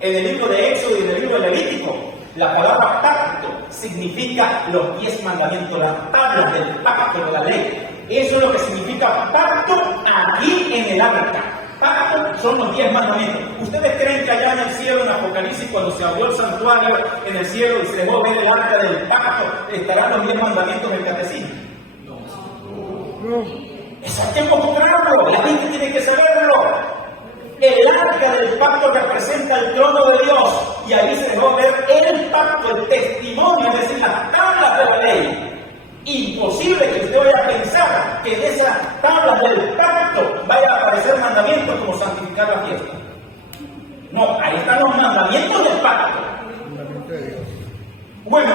En el libro de Éxodo y en el libro de Levítico, la palabra pacto significa los 10 mandamientos, las tablas del pacto de la ley. Eso es lo que significa pacto aquí en el arca. Pacto son los 10 mandamientos. ¿Ustedes creen que allá en el cielo, en Apocalipsis, cuando se abrió el santuario en el cielo y se dejó ver el arca del pacto, estarán los 10 mandamientos del catecismo? No. Eso hay tiempo que creerlo. La gente tiene que saberlo. El arca del pacto representa el trono de Dios y ahí se dejó ver el pacto, el testimonio, es decir, las tablas de la ley. Imposible que usted vaya a pensar que en esas tablas del pacto vaya a aparecer mandamientos como santificar la fiesta. No, ahí están los mandamientos del pacto. Bueno,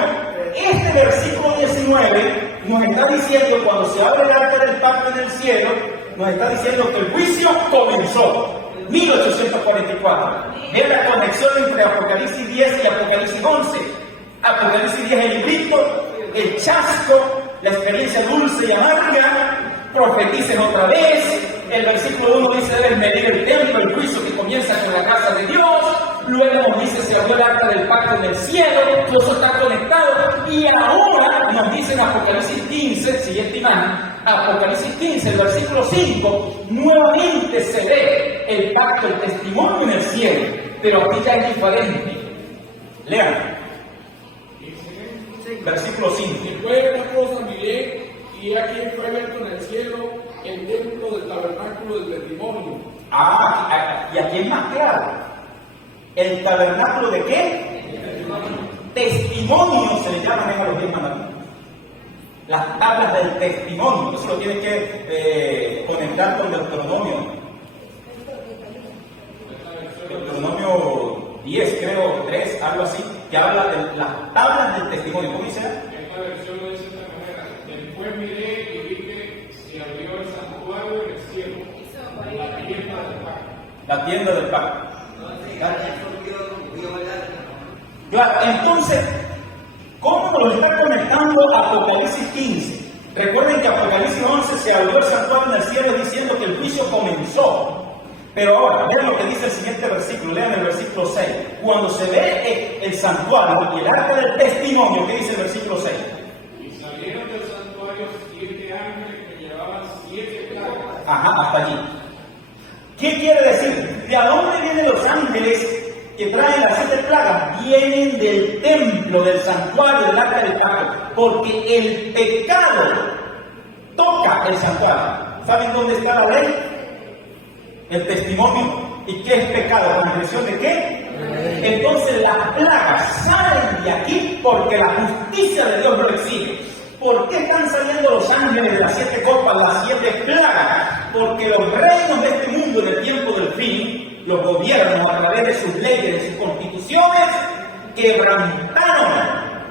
este versículo 19 nos está diciendo, cuando se abre el arca del pacto en el cielo, nos está diciendo que el juicio comenzó. 1844. Es la conexión entre Apocalipsis 10 y Apocalipsis 11. Apocalipsis 10 el librito, el chasco, la experiencia dulce y amarga, profeticen otra vez. El versículo 1 dice: deben medir el templo, el juicio que comienza con la casa de Dios. Luego nos dice se abrió el arca del pacto en el cielo, todo eso está conectado, y ahora nos dice en Apocalipsis 15, siguiente imagen, Apocalipsis 15, el versículo 5, nuevamente se ve el pacto, el testimonio en el cielo, pero aquí ya es diferente. Lean, versículo 5. Después de esta cosa miré, y aquí fue abierto en el cielo el templo del tabernáculo del testimonio. Y aquí es más claro. ¿El tabernáculo de qué? Testimonio se le llaman a los 10 mandamientos. Las tablas del testimonio. Eso lo tiene que conectar con Deuteronomio. Deuteronomio 10, creo, 3, algo así, que habla de las tablas del testimonio. ¿Cómo dice? Esta versión lo dice de esta manera. Después miré y vi que se abrió el santuario en el cielo, la tienda del pacto. La tienda del pacto. Claro, entonces, ¿cómo lo está conectando Apocalipsis 15? Recuerden que Apocalipsis 11 se abrió el santuario en el cielo diciendo que el juicio comenzó. Pero ahora, vean lo que dice el siguiente versículo, lean el versículo 6. Cuando se ve el santuario y el arca del testimonio, ¿qué dice el versículo 6? Y salieron del santuario 7 ángeles que llevaban 7 plagas. Hasta allí. ¿Qué quiere decir? ¿De a dónde vienen los ángeles que traen las 7 plagas? Vienen del templo, del santuario, del arca del pacto, porque el pecado toca el santuario. ¿Saben dónde está la ley? El testimonio. ¿Y qué es pecado? ¿Transgresión de qué? Entonces las plagas salen de aquí porque la justicia de Dios lo exige. ¿Por qué están saliendo los ángeles de las 7 copas, las 7 plagas? Porque los reinos de este mundo en el tiempo del fin, los gobiernos a través de sus leyes, de sus constituciones, quebrantaron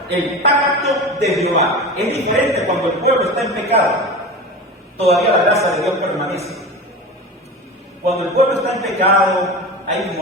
el pacto de Jehová. Es diferente cuando el pueblo está en pecado. Todavía la gracia de Dios permanece. Cuando el pueblo está en pecado, hay